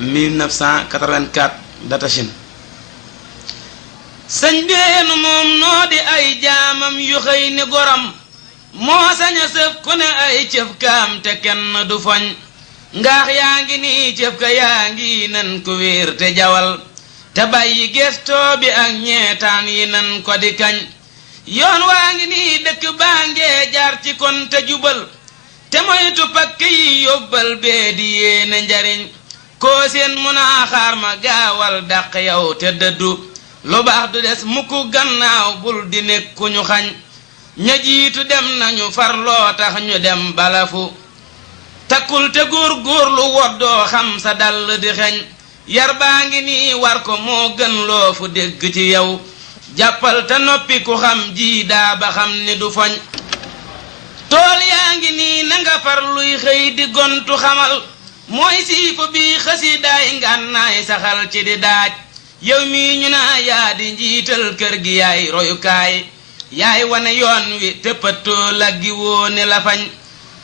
1984 data Chine sëñ beenu moom noo di ay jaamam yu xëy ni goram moo saña sëf ku ne ay cëf kaam te kenn du foñ ngaax yaa ngi nii cëf ka yaa ngi nan ko wéer te jawal te bàyyi gestoo bi ak ñeetaan yi nan ko di kañ yoon waa ngi nii dëkk baa ngee jaar ci kon te jubal te moytu pakk yi yóbbal bee di yéene njariñ koo seen mun a xaar ma gaawal dàq yow te dëddu lu baax du des mukk gannaaw bul di nekku ñu xañ ña jiitu dem nañu farloo tax ñu dem balafu takkul te góor-góorlu woddoo xam sa dall di xeñ yar baa ngi nii war ko moo gën loo fu dégg ci yow jàppal te noppi ku xam ji daa ba xam ni du foñ tool yaa ngi nii nanga far luy xëy di gontu xamal mooy siifu bi xasidaay ngànnaay saxal ci di daaj yow mii ñu naa yaa di njiital kër gi yaay royukaay yaay wane yoon wi tëppatoo laggi woo ne la fañ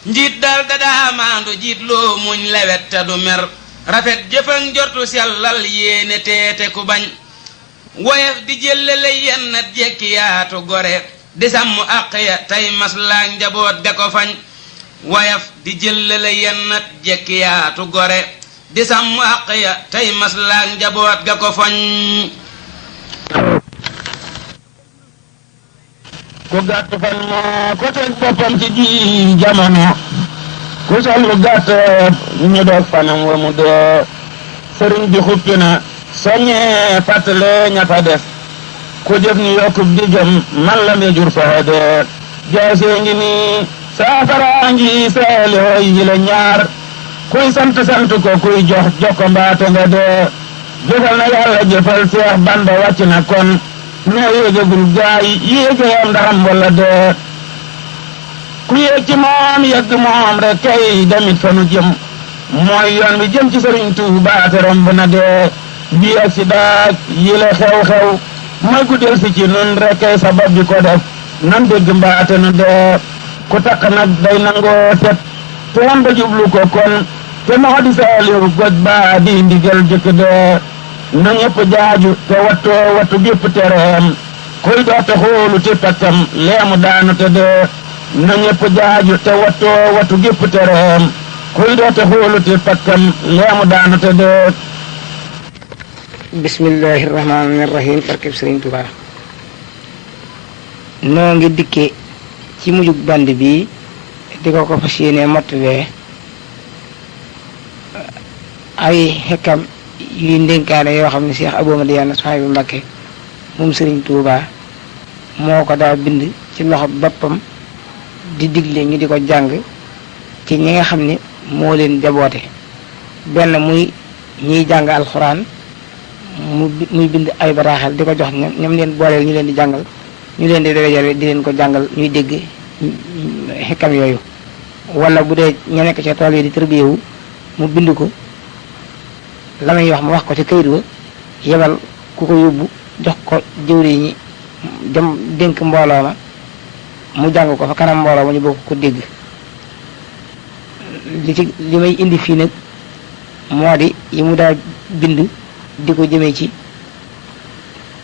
njiit dal dadaa maandu jiit loo muñ lewet te du mer rafet jëfak njortu sellal yéene teete ku bañ woyef di jëllale yennat jekki yaatu gore di sàmm àq ya tey maslaak njaboot ga ko fañ woyef di jëllale yennat jekki yaatu gore di sàmm àq ya tey maslaak njaboot ga ko fañ ku gàtt fan moo ko teg boppam ci ji jamono ku sol lu gàtt ñu doog fanam wa mu dee sëriñ bi xuppi na soññee fàttale ña fa des ku jëf ni yokkub diggam man lam ya jur fa dee jaasee ngi nii saafara ngi seeli hooy yi la ñaar kuy sant ko kuy jox ko mbaate nga dee jëfal na yàlla jëfal Seex Bamba wàcc na kon noo yéegagul gaay yéege am ndaxam walla dee ku yéeg ci moom yegg moom rek kay damit fa nu jëm mooy yoon wi jëm ci Sëriñ Tuubaa te romb na dee bii ak si daaj yi la xew-xew mooy ku del si ci nun rek kay sabab bi ko def nan dégg mbaate nu dee ku takk nag day nangoo set te am ba jublu ko kon te moo di saaliw goj baa di ndigal jëkk dee na ñëpp jaaju te wattu gépp tereem kuy doote xoolu ti pakkam leemu daanu te dee na ñëpp jaaju te wattu gépp tereem kuy doote xoolu ti pakkam leemu daanu te dee bismillahi rahmaani rahim barkeb Sëriñ Tuubaa noo ngi dikke ci mujjug band bi di ko fas yéene mottalee ay xekkam yuy ndénkaane yoo xam ne Cheikh Abou Madiyana Souhaïbou Mbacké moom Sëriñ Tuubaa moo ko daa bind ci loxo boppam di digle ñu di ko jàng ci ñi nga xam ne moo leen jaboote benn muy ñiy jàng alxuraan muy bind ay bataaxal di ko jox ñoom leen booleel ñu leen di jàngal ñu leen di dajale di leen ko jàngal ñuy dégg xikam yooyu wala bu dee ña nekk ca tool yi di tërbiyewu mu bind ko la muy wax mu wax ko ci kayit wa yebal ku ko yóbbu jox ko jëwri ñi dem dénk mbooloo ma mu jàng ko fa kanam mbooloo ma ñu bokk ko dégg li may indi fii nag moo di yi mu daa bind di ko jëmee ci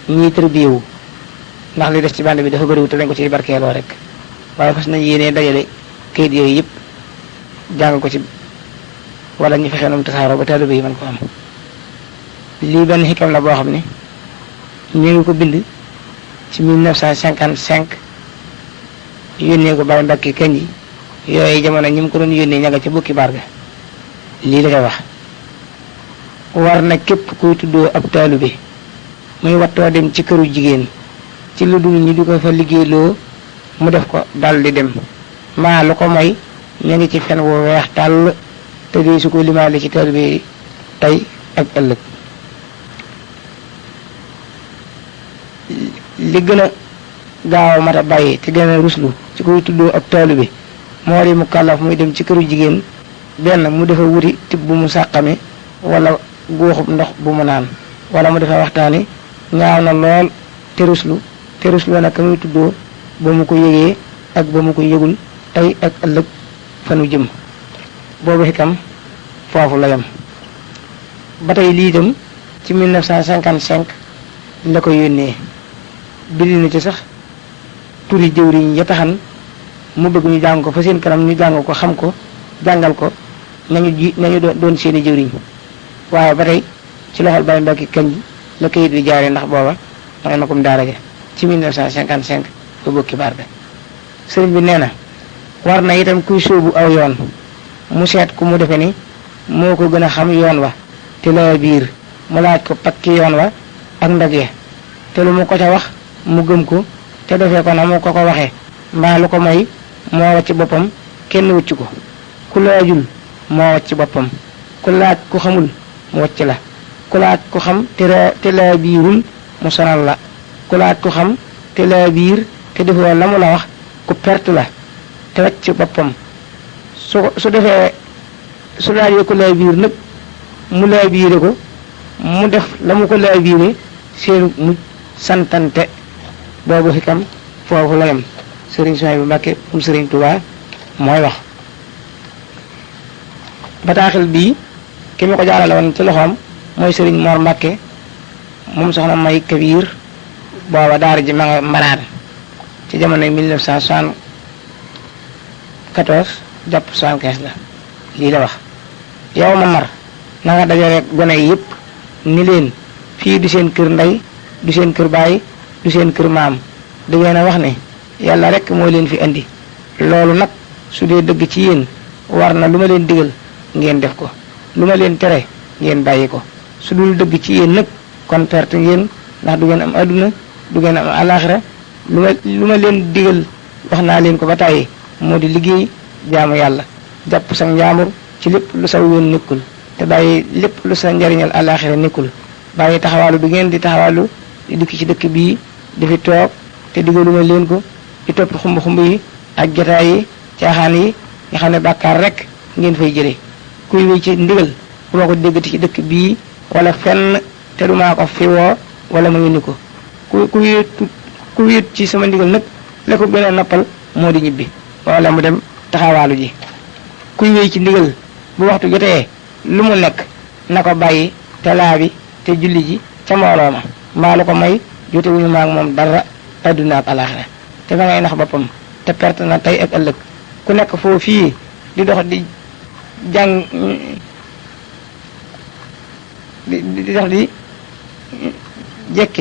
ñiy tërbiyewu ndax li des ci bande bi dafa bëriwul te dañ ko ciy barkeeloo rek waaye fas nañ yéenee dajale kayit yooyu yëpp jàng ko ci wala ñu fexe noonu tasaaroo ba taalibe yi mën ko am lii benn xikam la boo xam ne ñu ngi ko bind ci 1955 yónnee ko Baye Mbacke kañ yi yooyu jamono ñi mu ko doon yónnee ña nga ca bukki barga lii la koy wax war na képp kuy tuddoo ab taalibe muy wattoo dem ci këru jigéen ci lu dul ñi di ko fa liggéeyloo mu def ko dal di dem maa lu ko mooy ñu ngi ci fen woo weex tàll te di su ko limaale ci taalibe yi tey ak ëllëg li gën a gaaw mat a bàyyi te gën a ruslu ci koy tuddoo ab taalibe moo di mu kàllaf muy dem ci këru jigéen benn mu defa wuti tib bu mu sàqame wala góoxub ndox bu mu naan wala mu defa waxtaani ñaaw na lool te ruslu nag ka muy tuddoo ba mu ko yëgee ak ba mu ko yëgul tey ak ëllëg fanu jëm boobu xikam foofu la yam ba tey lii itam ci 1955 la ko yónnee bind na ci sax turi jëwriñ ya taxan mu bëgg ñu jàng ko fa seen kanam ñu jàng ko xam ko jàngal ko nañu doon seeni jëwriñ waaye ba tey ci loxol Baye Mbacke kañ la kayit bi jaaree ndax booba mooy na kom daara ja ci 1955 ba bokki barga sëriñ bi nee na war na itam kuy sóobu aw yoon mu seet ku mu defe ni moo ko gën a xam yoon wa te la biir mu laaj ko pakki yoon wa ak ndog ya te lu mu ko ca wax mu gëm ko te defee ko na mu ko ko waxee mbaa lu ko may moo wàcc boppam kenn wëcc ko ku laajul moo wàcc boppam ku laaj ku xamul mu wàcc la ku laaj ku xam te la biirul mu sonal la ku laaj ku xam te la biir te defoo la mu la wax ku perte la te wàcc boppam su defee su laajee ko la biir nag mu la biire ko mu def la mu ko la biire seen mu santante boobu xikam foofu la yem sëriñ Souhaïbou Mbacké um sëriñ Touba mooy wax bataaxel bii ki ma ko jaarale woon ci loxoom mooy sëriñ Mor Mbacké moom soxna May Kabir booba daara ji ma nga mbaraan ci jamono 1974 jàpp 75 la lii la wax yow ma mar na nga dajale gone yi yëpp ni leen fii du seen kër ndey du seen kër baay du seen kër maam da ngeen a wax ne yàlla rek moo leen fi andi loolu nag su dee dëgg ci yéen war na lu ma leen digal ngeen def ko lu ma leen tere ngeen bàyyi ko su dul dëgg ci yéen nag kon perte ngeen ndax du ngeen am adduna du ngeen am alaxira lu ma leen digal wax naa leen ko ba tàyyi moo di liggéey jaamu yàlla jàpp sa njaamur ci lépp lu saw yoon nekkul te bàyyi lépp lu sa njariñal alaxira nekkul bàyyi taxawaalu bi ngeen di taxawaalu di dikk ci dëkk bii di fi toog te digaluma leen ko di topp xumb yi ak jotaay yi caaxaan yi nga xam ne bàkkaar rek ngeen fay jëlee kuy wéy ci ndigal bu ma ko déggati ci dëkk bii wala fenn te du maa ko fi woo wala ma yónni ko ku wéet ci sama ndigal nag la ko gën a noppal moo di ñibbi wala mu dem taxawaalu ji kuy wéy ci ndigal bu waxtu jotee lu mu nekk na ko bàyyi te laabi te julli ji ca mbooloo ma mbaa lu ko may jote wuñu maag moom dara adduna ak alaxira te fa ngay nax boppam te perte na tey ak ëllëg ku nekk foofu fii di dox di jàng di dox di jekki